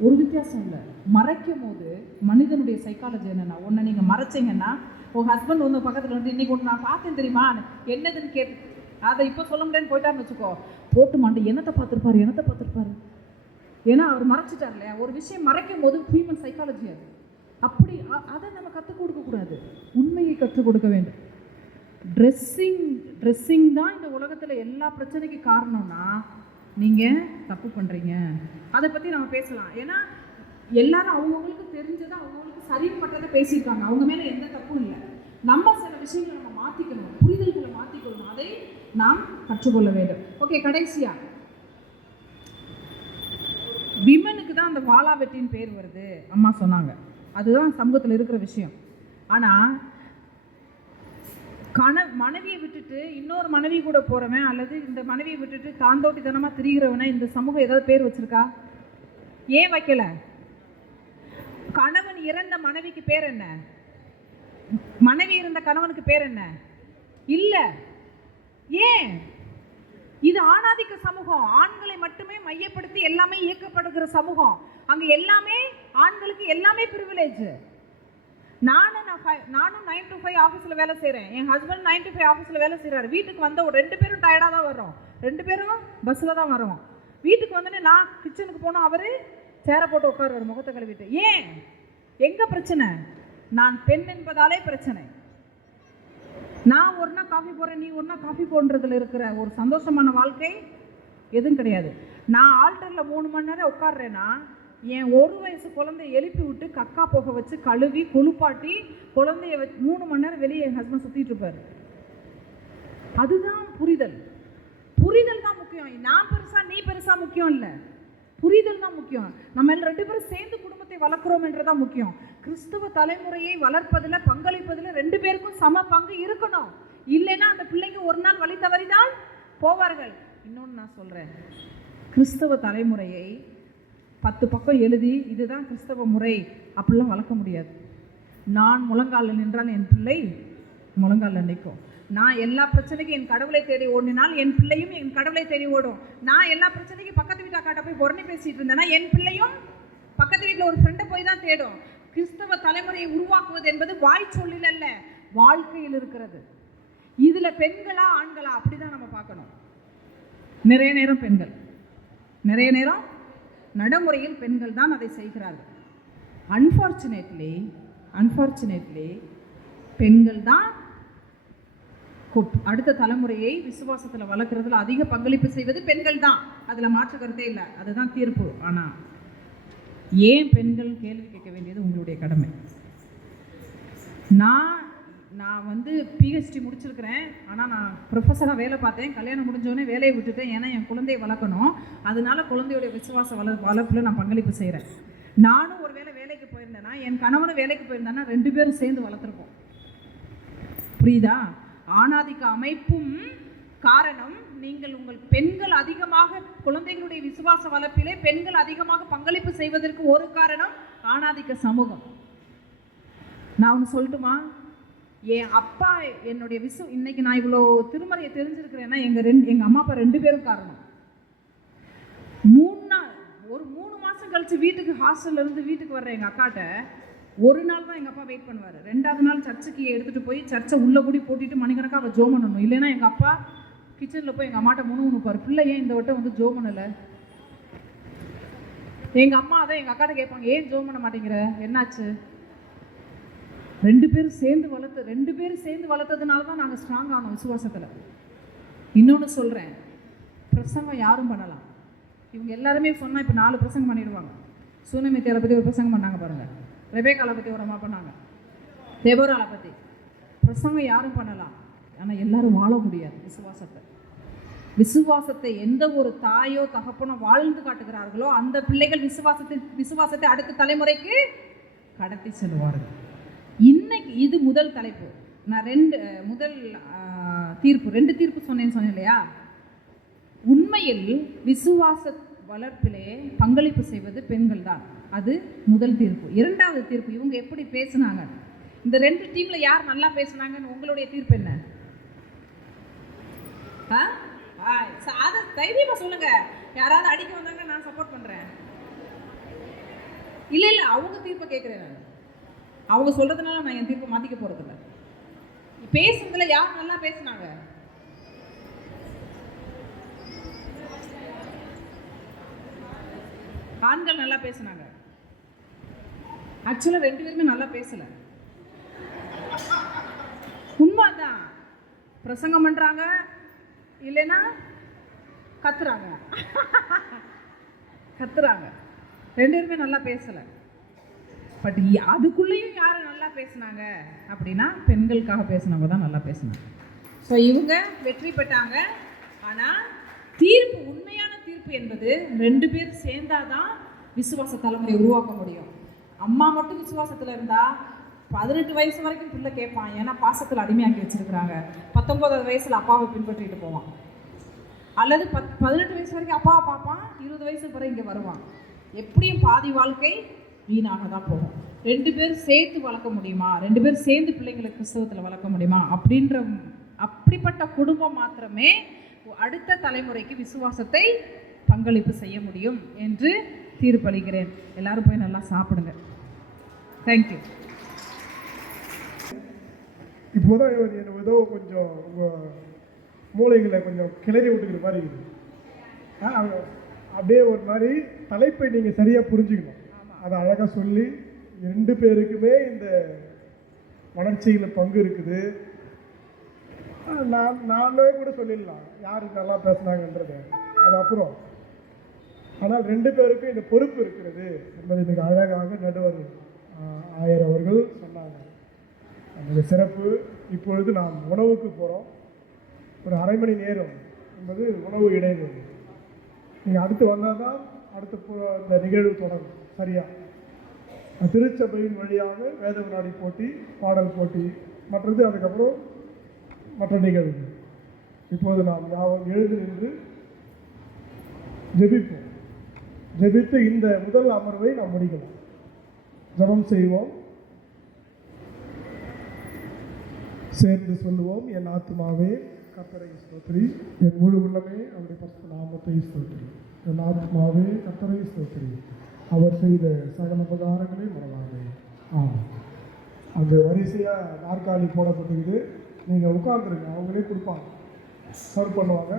ஒரு வித்தியாசம் இல்லை. மறைக்கும் போது மனிதனுடைய சைக்காலஜி என்னென்னா, ஒன்று நீங்கள் மறைச்சிங்கன்னா உங்கள் ஹஸ்பண்ட் வந்து பக்கத்தில் வந்து இன்றைக்கி ஒன்று நான் பார்த்தேன் தெரியுமா, என்னதுன்னு கேட்டு அதை இப்போ சொல்ல முடியாதுன்னு போயிட்டான்னு வச்சுக்கோ, போட்டு மாண்டு என்னத்தை பார்த்துருப்பாரு. ஏன்னா அவர் மறைச்சிட்டார் இல்லையா? ஒரு விஷயம் மறைக்கும் போது ஹியூமன் சைக்காலஜி அது. அப்படி அதை நம்ம கற்றுக் கொடுக்கக்கூடாது, உண்மையை கற்றுக் கொடுக்க வேண்டும். ட்ரெஸ்ஸிங் தான் இந்த உலகத்தில் எல்லா பிரச்சனைக்கு காரணம்னா நீங்கள் தப்பு பண்ணுறீங்க. அதை பற்றி நம்ம பேசலாம். ஏன்னா எல்லாரும் அவங்கவுங்களுக்கு தெரிஞ்சதை, அவங்கவுங்களுக்கு சரிப்பட்டதை பேசியிருக்காங்க. அவங்க மேலே எந்த தப்பும் இல்லை. நம்ம சில விஷயங்களை நம்ம மாற்றிக்கணும், புரிதல்களை மாற்றிக்கணும். அதை நாம் கற்றுக்கொள்ள வேண்டும். ஓகே, கடைசியாக விமனுக்கு தான் அந்த வாலா வெட்டின்னு பேர் வருது அம்மா சொன்னாங்க. அதுதான் சமூகத்தில் இருக்கிற விஷயம். ஆனால் மனைவியை விட்டுட்டு இன்னொரு மனைவி கூட போகிறவன், அல்லது இந்த மனைவியை விட்டுட்டு தாந்தோட்டித்தனமாக திரிகிறவனை இந்த சமூகம் ஏதாவது பேர் வச்சுருக்கா? ஏன் வைக்கல? கணவன் இறந்த மனைவிக்கு பேர் என்ன? மனைவி இருந்த கணவனுக்கு பேர் என்ன? இல்லை. ஏன்? இது ஆணாதிக்க சமூகம். ஆண்களை மட்டுமே மையப்படுத்தி எல்லாமே இயக்கப்படுகிற சமூகம். அங்கே எல்லாமே ஆண்களுக்கு எல்லாமே ப்ரிவிலேஜ். நானும் 9 to 5 ஆஃபீஸில் வேலை செய்கிறேன். என் ஹஸ்பண்ட் 9 to 5 ஆஃபீஸில் வேலை செய்கிறாரு. வீட்டுக்கு வந்த ஒரு 2 பேரும் டயர்டாக தான் வரோம். 2 பேரும் பஸ்ஸில் தான் வரோம். வீட்டுக்கு வந்தோடனே நான் கிச்சனுக்கு போனோம், அவர் சேரை போட்டு உட்காருவார் முகத்தை கழுவிட்டு. ஏன்? எங்கே பிரச்சனை? நான் பெண் என்பதாலே பிரச்சனை. நான் ஒரு நாள் காஃபி போடுறேன், நீ ஒரு நாள் காஃபி போடுறதுல இருக்கிற ஒரு சந்தோஷமான வாழ்க்கை எதுவும் கிடையாது. நான் ஆல்டரில் 3 மணி நேரம் உட்காடுறேன்னா என் 1 வயசு குழந்தைய எழுப்பி விட்டு கக்கா போக வச்சு கழுவி குளிப்பாட்டி குழந்தைய 3 மணி நேரம் வெளியே என் ஹஸ்பண்ட் சுற்றிட்டு இருப்பார். அதுதான் புரிதல். புரிதல் தான் முக்கியம். நான் பெருசா நீ பெருசா முக்கியம் இல்லை, புரிதல் தான் முக்கியம். நம்ம எல்லாம் 2 பேரும் சேர்ந்து குடும்பத்தை வளர்க்குறோம் என்றதான் முக்கியம். கிறிஸ்துவ தலைமுறையை வளர்ப்பதில் பங்களிப்பதில் 2 பேருக்கும் சம பங்கு இருக்கணும். இல்லைன்னா அந்த பிள்ளைங்க ஒரு நாள் வழி தவறிதான் போவார்கள். இன்னொன்று நான் சொல்கிறேன், கிறிஸ்தவ தலைமுறையை 10 பக்கம் எழுதி இதுதான் கிறிஸ்தவ முறை அப்படிலாம் வளர்க்க முடியாது. நான் முழங்காலில் நின்றால் என் பிள்ளை முழங்காலில் நிற்கும். நான் எல்லா பிரச்சனைக்கும் என் கடவுளை தேடி ஓடினால் என் பிள்ளையும் என் கடவுளை தேடி ஓடும். நான் எல்லா பிரச்சனைக்கும் பக்கத்து வீட்டு அக்காட்ட போய் புறணி பேசிட்டு இருந்தேன்னா என் பிள்ளையும் பக்கத்து வீட்டில் ஒரு ஃப்ரெண்டை போய் தான் தேடும். கிறிஸ்தவ தலைமுறையை உருவாக்குவது என்பது வாய் சொல்லில் அல்ல, வாழ்க்கையில் இருக்கிறது. இதில் பெண்களா ஆண்களா அப்படிதான் நம்ம பார்க்கணும். நிறைய நேரம் பெண்கள், நிறைய நேரம் நடைமுறையில் பெண்கள் தான் அதை செய்கிறார்கள். அன்ஃபார்ச்சுனேட்லி பெண்கள் தான் அடுத்த தலைமுறையை விசுவாசத்தில் வளர்க்குறதுல அதிக பங்களிப்பு செய்வது பெண்கள் தான். அதில் மாற்று கருத்தே இல்லை, அதுதான் தீர்ப்பு. ஆனால் ஏன் பெண்கள் கேள்வி கேட்க வேண்டியது உங்களுடைய கடமை. நான் வந்து பிஹெச்டி முடிச்சிருக்கிறேன், ஆனால் நான் ப்ரொஃபஸராக வேலை பார்த்தேன். கல்யாணம் முடிஞ்சோடனே வேலையை விட்டுட்டேன். ஏன்னா என் குழந்தையை வளர்க்கணும். அதனால குழந்தையுடைய விசுவாச வளர்ப்பில் நான் பங்களிப்பு செய்கிறேன். நானும் ஒரு வேலைக்கு போயிருந்தேன்னா என் கணவனும் வேலைக்கு போயிருந்தேன்னா 2 பேரும் சேர்ந்து வளர்த்துருப்போம். புரியுதா? ஆணாதிக்க அமைப்பும் காரணம். நீங்கள் உங்கள் பெண்கள் அதிகமாக குழந்தைகளுடைய விசுவாச வளர்ப்பிலே பெண்கள் அதிகமாக பங்களிப்பு செய்வதற்கு ஒரு காரணம் ஆணாதிக்க சமூகம். நான் ஒன்று சொல்லட்டுமா? என் அப்பா என்னுடைய இன்னைக்கு நான் இவ்வளோ திருமறையை தெரிஞ்சிருக்கிறேன்னா எங்கள் அம்மா அப்பா 2 பேரும் காரணம். 3 மாதம் கழிச்சு வீட்டுக்கு ஹாஸ்டல்ல இருந்து வீட்டுக்கு வர்ற எங்கள் அக்காட்ட ஒரு நாள் தான் எங்கள் அப்பா வெயிட் பண்ணுவார். 2வது நாள் சர்ச்சுக்கு எடுத்துகிட்டு போய் சர்ச்சை உள்ளே கூடி போட்டிட்டு மணிக்கணக்காக அவள் ஜோம் பண்ணணும். இல்லைன்னா எங்கள் அப்பா கிச்சனில் போய் எங்கள் அம்மாட்ட முணுமுணுப்பார், பிள்ளை ஏன் இந்த வட்டம் வந்து ஜோம் பண்ணலை. எங்கள் அம்மா அதை எங்கள் அக்காட்ட கேட்பாங்க, ஏன் ஜோம் பண்ண மாட்டேங்கிற, என்னாச்சு? 2 பேரும் சேர்ந்து வளர்த்ததுனால தான் நாங்கள் ஸ்ட்ராங் ஆனோம் விசுவாசத்தில். இன்னொன்று சொல்கிறேன், பிரசங்கம் யாரும் பண்ணலாம். இவங்க எல்லாருமே சொன்னால் இப்போ 4 பிரசங்கம் பண்ணிடுவாங்க. சூனமித்தியாரை பற்றி ஒரு பிரசங்கம் பண்ணாங்க பாருங்கள், ரெபேக்காலை பற்றி ஒரு அம்மா பண்ணாங்க, தெபோராலை பற்றி. பிரசங்கம் யாரும் பண்ணலாம், ஆனால் எல்லாரும் வாழ முடியாது விசுவாசத்தை எந்த ஒரு தாயோ தகப்பனோ வாழ்ந்து காட்டுகிறார்களோ அந்த பிள்ளைகள் விசுவாசத்தை அடுத்த தலைமுறைக்கு கடத்தி செல்வார்கள். இன்னைக்கு இது முதல் தலைப்பு. நான் 2 தீர்ப்பு சொன்னேன் இல்லையா? உண்மையில் விசுவாச வளர்ப்பிலே பங்களிப்பு செய்வது பெண்கள் தான். அது முதல் தீர்ப்பு. 2வது தீர்ப்பு, இவங்க எப்படி பேசுனாங்க. இந்த 2 டீம்ல யார் நல்லா பேசுனாங்கன்னு உங்களுடைய தீர்ப்பு என்ன? அதை தைரியமா சொல்லுங்க. யாராவது அடிக்க வந்தாங்க நான் சப்போர்ட் பண்றேன். இல்ல அவங்க தீர்ப்பை கேட்கிறேன் நான். அவங்க சொல்றதுனால நான் என் தீர்ப்பை மாத்திக்க போறதில்ல. பேசுறதுல யார் நல்லா பேசுனாங்க? ஆண்கள் நல்லா பேசுனாங்க. ஆக்சுவலா 2 பேருமே நல்லா பேசல. உண்மைதான். பிரசங்கம் பண்றாங்க, இல்லைன்னா கத்துறாங்க. 2 பேருமே நல்லா பேசல. பட் அதுக்குள்ளேயும் யாரு நல்லா பேசினாங்க அப்படின்னா பெண்களுக்காக பேசினவங்க தான் நல்லா பேசினாங்க. ஸோ இவங்க வெற்றி பெற்றாங்க. ஆனால் தீர்ப்பு, உண்மையான தீர்ப்பு என்பது 2 பேர் சேர்ந்தாதான் விசுவாச தலைமுறையை உருவாக்க முடியும். அம்மா மட்டும் விசுவாசத்தில் இருந்தால் 18 வயசு வரைக்கும் பிள்ளை கேட்பான். ஏன்னா பாசத்தில் அடிமையாக்கி வச்சிருக்கிறாங்க. 19வது வயசில் அப்பாவை பின்பற்றிட்டு போவான். அல்லது 18 வயசு வரைக்கும் அப்பாவை பார்ப்பான், 20 வயசு பிறகு இங்கே வருவான். எப்படியும் பாதி வாழ்க்கை வீணாக தான் போகும். 2 பேரும் சேர்த்து வளர்க்க முடியுமா? 2 பேரும் சேர்ந்து பிள்ளைங்களை கிறிஸ்தவத்தில் வளர்க்க முடியுமா? அப்படிப்பட்ட குடும்பம் மாத்திரமே அடுத்த தலைமுறைக்கு விசுவாசத்தை பங்களிப்பு செய்ய முடியும் என்று தீர்ப்பளிக்கிறேன். எல்லாரும் போய் நல்லா சாப்பிடுங்க. தேங்க்யூ. இப்போதான் ஏதோ கொஞ்சம் மூளைகளை கொஞ்சம் கிளறி விட்டுக்கிற மாதிரி இருக்குது. அப்படியே ஒரு மாதிரி தலைப்பை நீங்கள் சரியாக புரிஞ்சுக்கணும். அதை அழகாக சொல்லி 2 பேருக்குமே இந்த வளர்ச்சியில் பங்கு இருக்குது. நானே கூட சொல்லிடலாம் யாருக்கு நல்லா பேசுனாங்கன்றது. அது அப்புறம் ஆனால் 2 பேருக்கும் இந்த பொறுப்பு இருக்கிறது என்பதை மிக அழகாக நடுவர் ஆயர் அவர்கள் சொன்னாங்க. மிக சிறப்பு. இப்பொழுது நாம் உணவுக்கு போகிறோம். ஒரு அரை மணி நேரம் என்பது உணவு இடைவேளை. நீங்கள் அடுத்து வந்தால் தான் இந்த நிகழ்வு தொடங்கும். சரியா? திருச்சபையின் வழியாக வேத வினாடி போட்டி, பாடல் போட்டி, மற்றது அதுக்கப்புறம் மற்ற நிகழ்வு. இப்போது நாம் யாவும் எழுந்து நின்று ஜெபிப்போம். ஜெபித்து இந்த முதல் அமர்வை நாம் முடிக்கலாம். ஜெபம் செய்வோம். சேர்ந்து சொல்லுவோம். என் ஆத்மாவே கர்த்தரை ஸ்தோத்திரி, என் முழு உள்ளமே அவருடைய பரிசுத்த நாமத்தை ஸ்தோத்திரி. என் ஆத்மாவே கர்த்தரை ஸ்தோத்திரி, அவர் செய்த சகல உபகாரங்களை மறவாதே. ஆமாம். அங்கே வரிசையாக நாற்காலி போடப்பட்டிருக்குது. நீங்கள் உட்காந்துருங்க, அவங்களே கொடுப்பாங்க, சர்வ் பண்ணுவாங்க.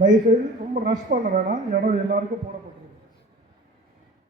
தயவுசெய்து ரொம்ப ரஷ் பண்ண வேணாம். இடம் எல்லாருக்கும் போடப்பட்டிருக்கு.